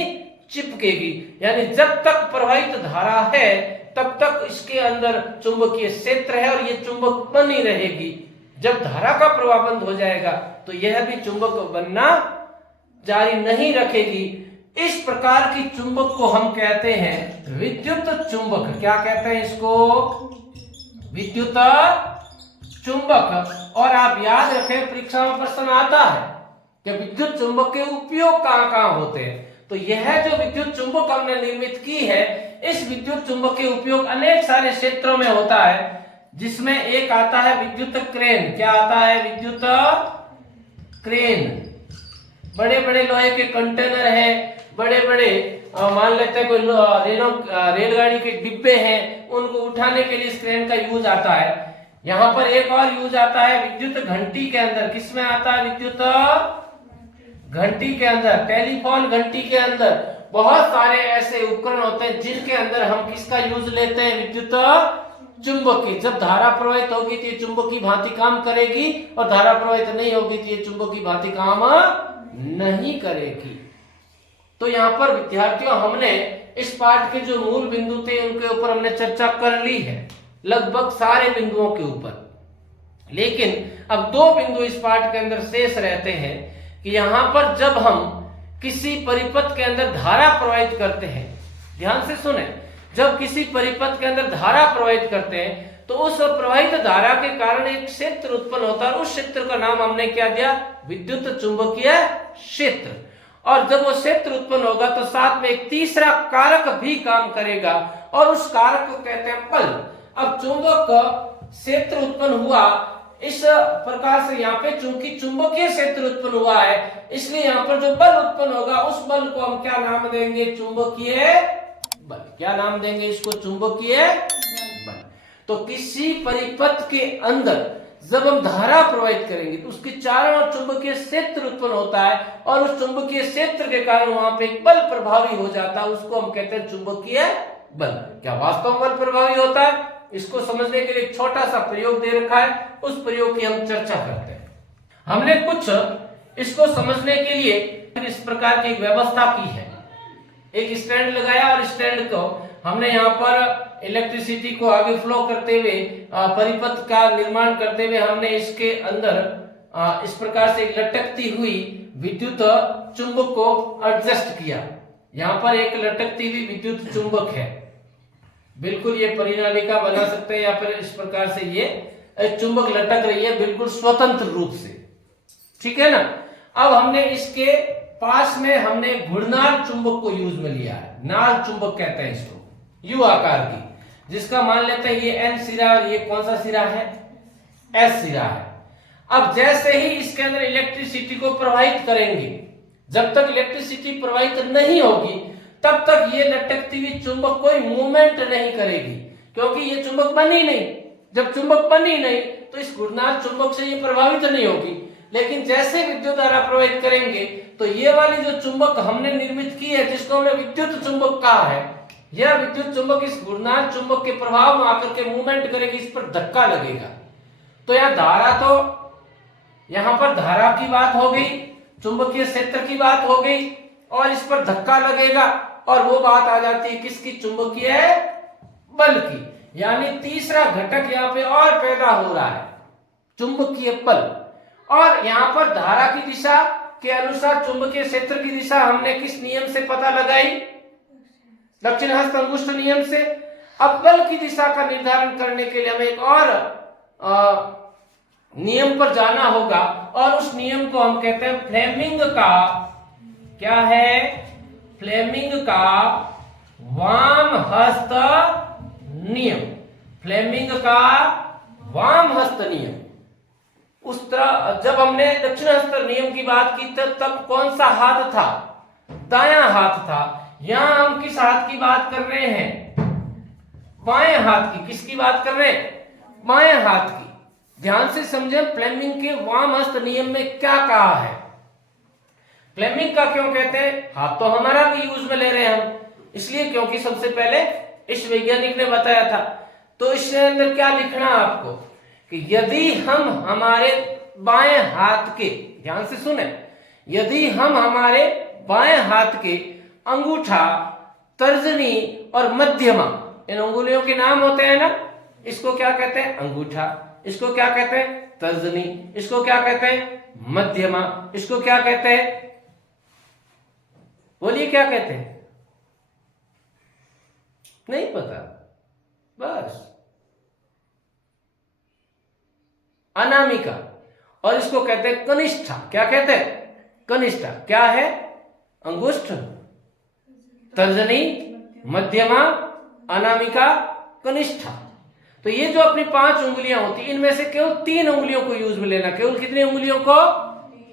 चिपकेगी। यानी जब तक प्रवाहित धारा है तब तक इसके अंदर चुंबकीय क्षेत्र है और ये चुंबक बनी रहेगी। जब धारा का प्रवाह बंद हो जाएगा तो यह भी चुंबक बनना जारी नहीं रखेगी। इस प्रकार की चुंबक को हम कहते हैं विद्युत चुंबक। क्या कहते हैं इसको, विद्युत चुंबक। और आप याद रखें, परीक्षा में प्रश्न आता है कि विद्युत चुंबक के उपयोग कहां-कहां होते हैं। तो यह जो विद्युत चुंबक हमने निर्मित की है, इस विद्युत चुंबक के उपयोग अनेक सारे क्षेत्रों में होता है। जिसमें एक आता है विद्युत क्रेन। क्या आता है? विद्युत क्रेन। बड़े बड़े लोहे के कंटेनर है, बड़े बड़े मान लेते हैं कोई रेलगाड़ी के डिब्बे हैं, उनको उठाने के लिए इस क्रेन का यूज आता है। यहाँ पर एक और यूज आता है विद्युत घंटी के अंदर। किसमें आता है? विद्युत घंटी के अंदर, टेलीफोन घंटी के अंदर। बहुत सारे ऐसे उपकरण होते हैं जिनके अंदर हम किसका यूज लेते हैं? विद्युत चुंबक की। जब धारा प्रवाहित होगी तो ये चुंबक की भांति काम करेगी, और धारा प्रवाहित नहीं होगी तो ये चुंबक की भांति काम नहीं करेगी। तो यहाँ पर विद्यार्थियों हमने इस पाठ के जो मूल बिंदु थे उनके ऊपर हमने चर्चा कर ली है, लगभग सारे बिंदुओं के ऊपर। लेकिन अब दो बिंदु इस पाठ के अंदर शेष रहते हैं कि यहाँ पर जब हम किसी परिपथ के अंदर धारा प्रवाहित करते हैं, ध्यान से सुने, जब किसी परिपथ के अंदर धारा प्रवाहित करते हैं तो उस प्रवाहित धारा के कारण एक क्षेत्र उत्पन्न होता है। उस क्षेत्र का नाम हमने क्या दिया? विद्युत चुंबकीय क्षेत्र। और जब वो क्षेत्र उत्पन्न होगा तो साथ में एक तीसरा कारक भी काम करेगा, और उस कारक को कहते हैं बल। अब चुंबक क्षेत्र उत्पन्न हुआ इस प्रकार से, यहाँ पे चूंकि चुंबकीय क्षेत्र उत्पन्न हुआ है, इसलिए यहाँ पर जो बल उत्पन्न होगा उस बल को हम क्या नाम देंगे? चुंबकीय बल। क्या नाम देंगे इसको? चुंबकीय बल। तो किसी परिपथ के अंदर जब हम धारा प्रवाहित करेंगे तो उसके चारों ओर चुंबकीय क्षेत्र उत्पन्न होता है, और उस चुंबकीय क्षेत्र के कारण वहां पे एक बल प्रभावी हो जाता है, उसको हम कहते हैं चुंबकीय बल। क्या वास्तव में बल प्रभावी होता है? इसको समझने के लिए एक छोटा सा प्रयोग दे रखा है, उस प्रयोग की हम चर्चा करते हैं। हमने कुछ इसको समझने के लिए इस प्रकार की एक व्यवस्था की है। एक स्टैंड लगाया और स्टैंड को हमने यहाँ पर इलेक्ट्रिसिटी को आगे फ्लो करते हुए परिपथ का निर्माण करते हुए हमने इसके अंदर इस प्रकार से लटकती हुई विद्युत चुंबक को एडजस्ट किया। यहाँ पर एक लटकती हुई विद्युत चुंबक है, बिल्कुल ये परिनालिका बना सकते हैं, या फिर इस प्रकार से ये चुंबक लटक रही है बिल्कुल स्वतंत्र रूप से, ठीक है ना। अब हमने इसके पास में हमने घुड़नाल चुंबक को यूज में लिया है। नाल चुंबक कहते हैं इसको, यू आकार की, जिसका मान लेते हैं ये एन सिरा और ये कौन सा सिरा है? एस सिरा है। अब जैसे ही इसके अंदर इलेक्ट्रिसिटी को प्रवाहित करेंगे, जब तक इलेक्ट्रिसिटी प्रवाहित नहीं होगी तब तक ये लटकती हुई चुंबक कोई मूवमेंट नहीं करेगी, क्योंकि ये चुंबक बनी नहीं। जब चुंबक बनी नहीं तो इस घुड़नाल चुंबक से ये प्रभावित नहीं होगी। लेकिन जैसे विद्युत धारा प्रवाहित करेंगे तो ये वाली जो चुंबक हमने निर्मित की है, जिसको हमने विद्युत चुंबक कहा है, यह विद्युत चुंबक इस घुड़नाल चुंबक के प्रभाव में आकर के मूवमेंट करेगी, इस पर धक्का लगेगा। तो यह धारा, तो यहां पर धारा की बात हो गई, चुंबकीय क्षेत्र की बात हो गई, और इस पर धक्का लगेगा, और वो बात आ जाती है किसकी? चुंबकीय बल की। यानी तीसरा घटक यहाँ पे और पैदा हो रहा है, चुंबकीय बल। और यहाँ पर धारा की दिशा के अनुसार चुंबकीय क्षेत्र की दिशा हमने किस नियम से पता लगाई? दक्षिण हस्त अंगुष्ठ नियम से। अब बल की दिशा का निर्धारण करने के लिए हमें एक और नियम पर जाना होगा, और उस नियम को हम कहते हैं फ्लेमिंग का, क्या है? फ्लेमिंग का वाम हस्त नियम। फ्लेमिंग का वाम हस्त नियम। उस तरह जब हमने दक्षिण हस्त नियम की बात की तब कौन सा हाथ था? दायां हाथ था। यहां हम किस हाथ की बात कर रहे हैं? बाएं हाथ की। किसकी बात कर रहे हैं? बाएं हाथ की। ध्यान से समझें, फ्लेमिंग के वाम हस्त नियम में क्या कहा है? फ्लेमिंग का क्यों कहते हैं? हाथ तो हमारा भी यूज में ले रहे हैं हम, इसलिए क्योंकि सबसे पहले इस वैज्ञानिक ने बताया था। तो इसके अंदर क्या लिखना आपको कि यदि हम हमारे बाएं हाथ के, ध्यान से सुने, यदि हम हमारे बाएं हाथ के अंगूठा, तर्जनी और मध्यमा, इन अंगुलियों के नाम होते हैं ना, इसको क्या कहते हैं? अंगूठा। इसको क्या कहते हैं? तर्जनी। इसको क्या कहते हैं? मध्यमा। इसको क्या कहते हैं? बोलिए क्या कहते हैं? नहीं पता? बस अनामिका। और इसको कहते हैं कनिष्ठा। क्या कहते हैं? कनिष्ठा। क्या है? अंगुष्ठ, तर्जनी, मध्यमा, अनामिका, कनिष्ठा। तो ये जो अपनी 5 उंगलियां होती, इनमें से केवल 3 उंगलियों को यूज में लेना। केवल कितनी उंगलियों को?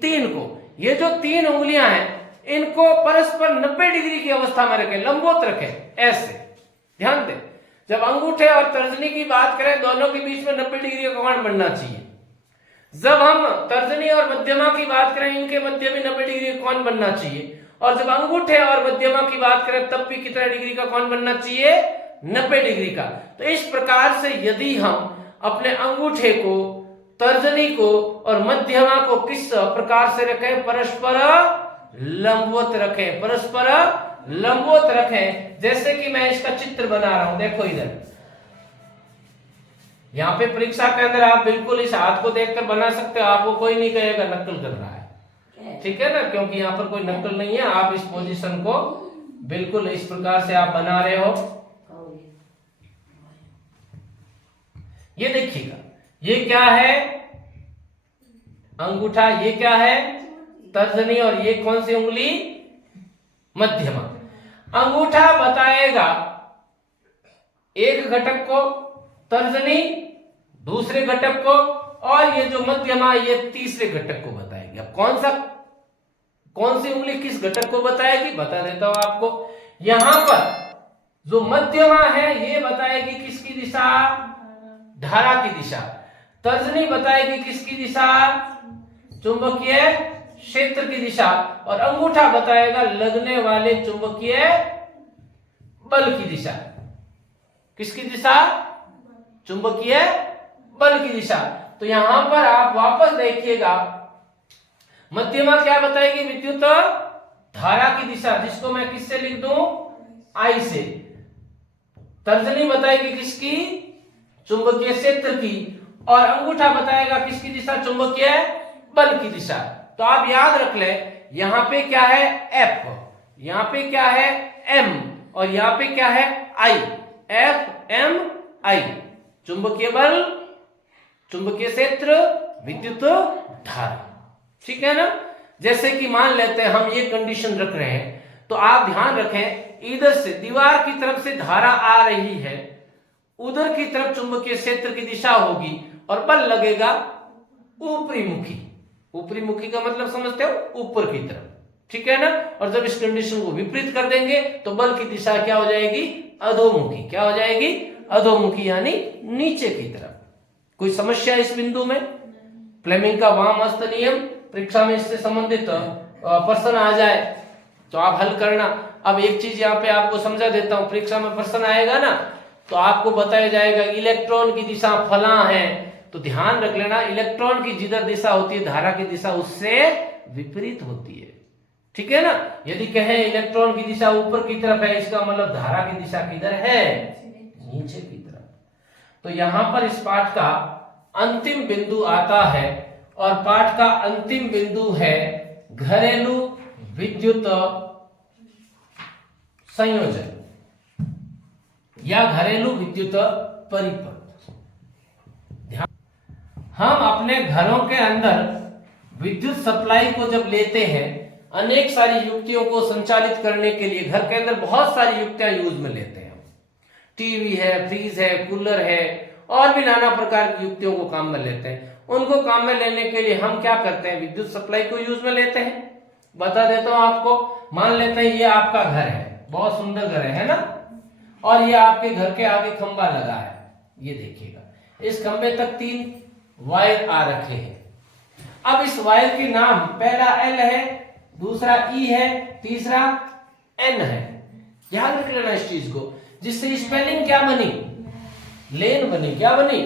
3 को। ये जो 3 उंगलियां हैं इनको परस्पर 90 डिग्री की अवस्था में रखें, लंबवत रखें, ऐसे। ध्यान दें, जब अंगूठे और तर्जनी की बात करें, दोनों के बीच में 90 डिग्री का कोण बनना चाहिए। जब हम तर्जनी और मध्यमा की बात करें, इनके मध्य भी 90 डिग्री का कोण बनना चाहिए। और जब अंगूठे और मध्यमा की बात करें, तब भी कितना डिग्री का कोण बनना चाहिए? 90 डिग्री का। तो इस प्रकार से यदि हम अपने अंगूठे को, तर्जनी को और मध्यमा को किस प्रकार से रखें? परस्पर लंबवत रखें, परस्पर लंबवत रखें। जैसे कि मैं इसका चित्र बना रहा हूं, देखो इधर, यहां पे परीक्षा के अंदर आप बिल्कुल इस हाथ को देखकर बना सकते हो, आपको कोई नहीं कहेगा नकल कर रहा है, ठीक है ना, क्योंकि यहां पर कोई नकल नहीं है। आप इस पोजीशन को बिल्कुल इस प्रकार से आप बना रहे हो। ये देखिएगा, ये क्या है? अंगूठा। ये क्या है? तर्जनी। और ये कौन सी उंगली? मध्यमा। अंगूठा बताएगा एक घटक को, तर्जनी दूसरे घटक को, और ये जो मध्यमा ये तीसरे घटक को बताएगी। अब कौन सी उंगली किस घटक को बताएगी? बता देता हूं आपको। यहां पर जो मध्यमा है ये बताएगी किसकी दिशा? धारा की दिशा। तर्जनी बताएगी किसकी दिशा? चुंबकीय क्षेत्र की दिशा। और अंगूठा बताएगा लगने वाले चुंबकीय बल की दिशा। किसकी दिशा? चुंबकीय बल की दिशा। तो यहां पर आप वापस देखिएगा, मध्यमा क्या बताएगी? विद्युत धारा की दिशा, जिसको मैं किससे लिख दूं? आई से। तर्जनी बताएगी किसकी? चुंबकीय क्षेत्र की। और अंगूठा बताएगा किसकी दिशा? चुंबकीय बल की दिशा। तो आप याद रख लें, यहां पे क्या है? एफ, यहां पे क्या है? एम, और यहां पे क्या है? आई। एफ एम आई, चुंबकीय बल, चुंबकीय क्षेत्र, विद्युत धारा, ठीक है ना। जैसे कि मान लेते हैं हम ये कंडीशन रख रहे हैं, तो आप ध्यान रखें, इधर से दीवार की तरफ से धारा आ रही है, उधर की तरफ चुंबकीय क्षेत्र की दिशा होगी और बल लगेगा ऊपरी मुखी। ऊपरी मुखी का मतलब समझते हो? ऊपर की तरफ, ठीक है ना। और जब इस कंडीशन को विपरीत कर देंगे तो बल की दिशा क्या हो जाएगी? अधोमुखी। क्या हो जाएगी? अधोमुखी, यानी नीचे की तरफ। कोई समस्या इस बिंदु में? फ्लेमिंग का वामहस्त नियम, परीक्षा में इससे संबंधित प्रश्न आ जाए तो आप हल करना। अब एक चीज यहाँ पे आपको समझा देता हूं, परीक्षा में प्रश्न आएगा ना तो आपको बताया जाएगा इलेक्ट्रॉन की दिशा फलां है, तो ध्यान रख लेना, इलेक्ट्रॉन की जिधर दिशा होती है धारा की दिशा उससे विपरीत होती है, ठीक है ना। यदि कहें इलेक्ट्रॉन की दिशा ऊपर की तरफ है, इसका मतलब धारा की दिशा किधर है? नीचे की तरफ। तो यहां पर इस पाठ का अंतिम बिंदु आता है, और पाठ का अंतिम बिंदु है घरेलू विद्युत संयोजन या घरेलू विद्युत परिपथ। हम अपने घरों के अंदर विद्युत सप्लाई को जब लेते हैं, अनेक सारी युक्तियों को संचालित करने के लिए घर के अंदर बहुत सारी युक्तियां यूज में लेते हैं। टीवी है, फ्रीज है, कूलर है, और भी नाना प्रकार की युक्तियों को काम में लेते हैं। उनको काम में लेने के लिए हम क्या करते हैं? विद्युत सप्लाई को यूज में लेते हैं। बता देता हूं आपको, मान लेते हैं ये आपका घर है, बहुत सुंदर घर है ना, और ये आपके घर के आगे खंबा लगा है। ये देखिएगा, इस खंबे तक 3 वायर आ रखे हैं। अब इस वायर के नाम, पहला एल है, दूसरा ई है, तीसरा एन है। ध्यान रख लेना इस चीज को, जिससे स्पेलिंग क्या बनी? लेन बनी। क्या बनी?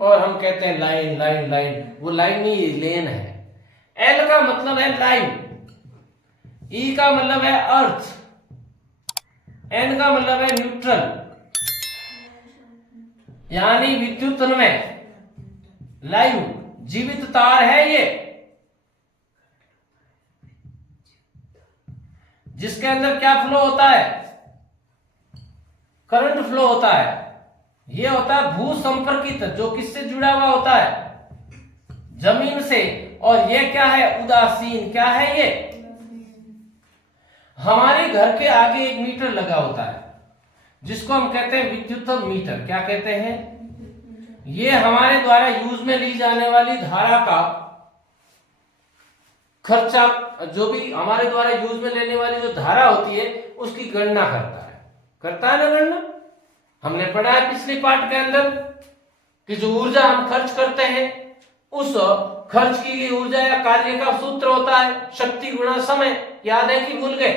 और हम कहते हैं लाइन लाइन लाइन, वो लाइन नहीं, लेन है। एल का मतलब है लाइन, ई का मतलब है अर्थ, एन का मतलब है न्यूट्रल, यानी विद्युत में लाइव जीवित तार है ये, जिसके अंदर क्या फ्लो होता है? करंट फ्लो होता है। ये होता है भू संपर्कित, जो किससे जुड़ा हुआ होता है? जमीन से। और ये क्या है? उदासीन। क्या है ये? हमारे घर के आगे एक मीटर लगा होता है, जिसको हम कहते हैं विद्युत मीटर। क्या कहते हैं? ये हमारे द्वारा यूज में ली जाने वाली धारा का खर्चा, जो भी हमारे द्वारा यूज में लेने वाली जो धारा होती है उसकी गणना करता है ना गणना। हमने पढ़ा है पिछले पाठ के अंदर कि जो ऊर्जा हम खर्च करते हैं उस खर्च की गई ऊर्जा या कार्य का सूत्र होता है शक्ति गुणा समय। याद है कि भूल गए?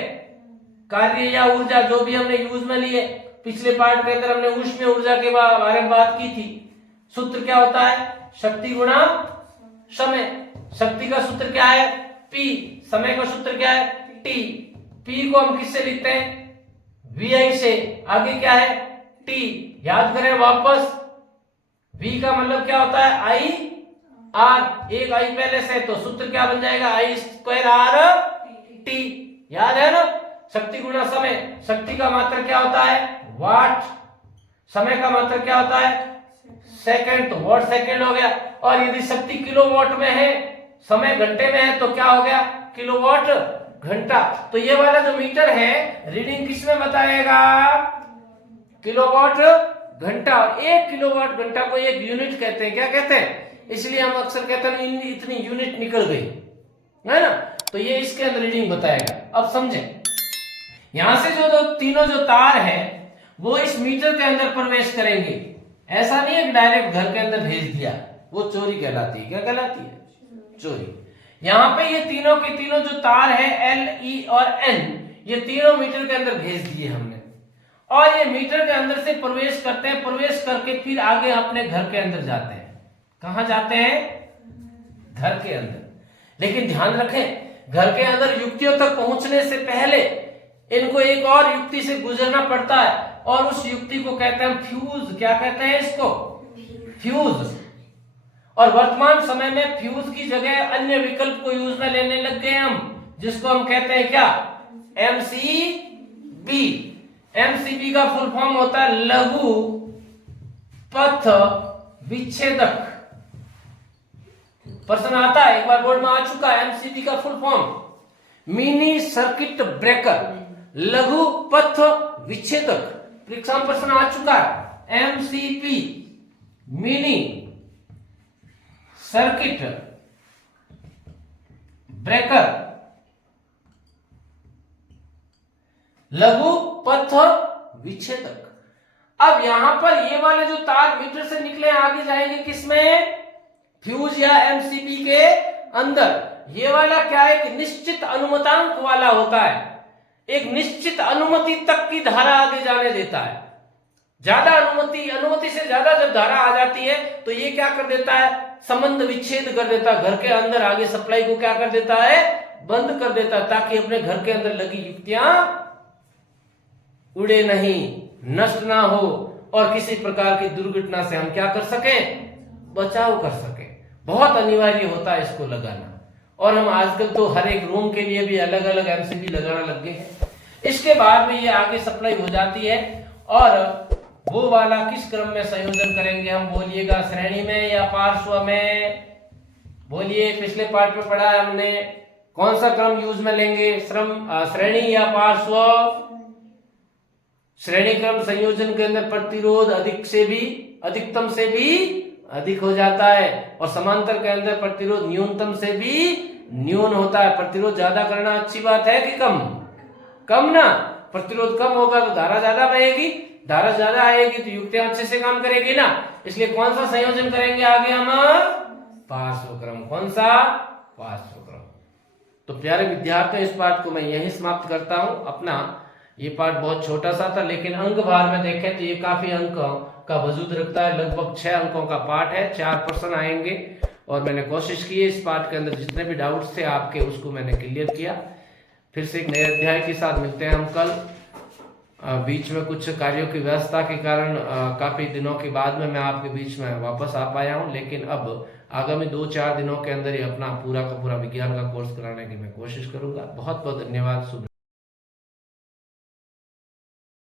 कार्य या ऊर्जा जो भी हमने यूज में लिए, पिछले पाठ के अंदर हमने ऊष्मीय ऊर्जा के बारे में बात की थी। सूत्र क्या होता है? शक्ति गुणा समय। शक्ति का सूत्र क्या है? P। समय का सूत्र क्या है? T। P को हम किससे लिखते हैं? VI से। आगे क्या है? T। याद करें वापस, V का मतलब क्या होता है? I R। एक I पहले से, तो सूत्र क्या बन जाएगा? I square R T। याद है ना? शक्ति गुणा समय। शक्ति का मात्रक क्या होता है? वाट। समय का मात्रक क्या होता है? सेकंड, तो वाट सेकंड हो गया। और यदि शक्ति किलोवाट में है, समय घंटे में है, तो क्या हो गया? किलोवाट घंटा। तो ये वाला जो मीटर है रीडिंग किस में बताएगा? किलोवाट घंटा। और 1 किलोवाट घंटा को 1 यूनिट कहते हैं। क्या कहते हैं? इसलिए हम अक्सर कहते हैं इतनी यूनिट निकल गई, है ना। तो ये इसके अंदर रीडिंग बताएगा। अब समझें, यहां से जो तीनों जो तार है वो इस मीटर के अंदर प्रवेश करेंगे। ऐसा नहीं है कि डायरेक्ट घर के अंदर भेज दिया, वो चोरी कहलाती है। क्या कहलाती है? चोरी। यहाँ पे ये तीनों के तीनों जो तार है L, E और N, ये तीनों मीटर के अंदर भेज दिए हमने, और ये मीटर के अंदर से प्रवेश करते हैं। प्रवेश करके फिर आगे अपने घर के अंदर जाते हैं। कहां जाते हैं? घर के अंदर। लेकिन ध्यान रखें, घर के अंदर युक्तियों तक पहुंचने से पहले इनको एक और युक्ति से गुजरना पड़ता है, और उस युक्ति को कहते हैं फ्यूज। क्या कहते हैं इसको? फ्यूज। और वर्तमान समय में फ्यूज की जगह अन्य विकल्प को यूज में लेने लग गए हम, जिसको हम कहते हैं क्या? MCB। MCB का फुल फॉर्म होता है लघु पथ विच्छेदक। प्रश्न आता है, एक बार बोर्ड में आ चुका है। MCB का full form mini circuit breaker, लघु पथ विच्छेदक। परीक्षा में प्रश्न आ चुका है। MCB मिनी सर्किट ब्रेकर, लघु पथ विच्छेदक। अब यहां पर ये वाले जो तार मीटर से निकले आगे जाएंगे किसमें? फ्यूज या MCB के अंदर। ये वाला क्या है? एक निश्चित अनुमतांक वाला होता है, एक निश्चित अनुमति तक की धारा आगे जाने देता है। ज्यादा अनुमति से ज्यादा जब धारा आ जाती है तो ये क्या कर देता है? संबंध विच्छेद कर देता है। घर के अंदर आगे सप्लाई को क्या कर देता है? बंद कर देता है, ताकि अपने घर के अंदर लगी युक्तियां उड़े नहीं, नष्ट ना हो, और किसी प्रकार की दुर्घटना से हम क्या कर सकें? बचाव कर सकें। बहुत अनिवार्य होता है इसको लगाना। और हम आजकल तो हर एक रूम के लिए भी अलग अलग MCB लगाना लग गए हैं। इसके बाद में ये आगे सप्लाई हो जाती है, और वो वाला किस क्रम में संयोजन करेंगे हम? बोलिएगा, श्रेणी में या पार्श्व में? बोलिए, पिछले पाठ में पढ़ा है हमने, कौन सा क्रम यूज में लेंगे? श्रेणी या पार्श्व? श्रेणी क्रम संयोजन के अंदर प्रतिरोध अधिकतम से भी अधिक हो जाता है, और समांतर के अंदर प्रतिरोध न्यूनतम से भी न्यून होता है। प्रतिरोध ज्यादा करना अच्छी बात है कि कम? कम ना। प्रतिरोध कम होगा तो धारा ज्यादा बहेगी, धारा ज्यादा आएगी तो युक्तियां अच्छे से काम करेगी ना। इसलिए कौन सा संयोजन करेंगे आगे हम? पार्श्व क्रम। कौन सा? पार्श्व क्रम। तो प्यारे विद्यार्थियों, इस पाठ को मैं यही समाप्त करता हूं अपना। ये पाठ बहुत छोटा सा था, लेकिन अंक भार में देखें तो ये काफी अंकों का वजूद रखता है। लगभग 6 अंकों का पाठ है, 4 प्रश्न आएंगे, और मैंने कोशिश की है इस पाठ के अंदर जितने भी डाउट्स थे आपके, उसको मैंने क्लियर किया। फिर से एक नए अध्याय के साथ मिलते हैं हम कल। बीच में कुछ कार्यों की व्यवस्था के कारण काफी दिनों के बाद में मैं आपके बीच में वापस आ पाया हूं, लेकिन अब आगामी 2-4 दिनों के अंदर ही अपना पूरा का पूरा विज्ञान का कोर्स कराने की मैं कोशिश करूंगा। बहुत बहुत धन्यवाद। शुभ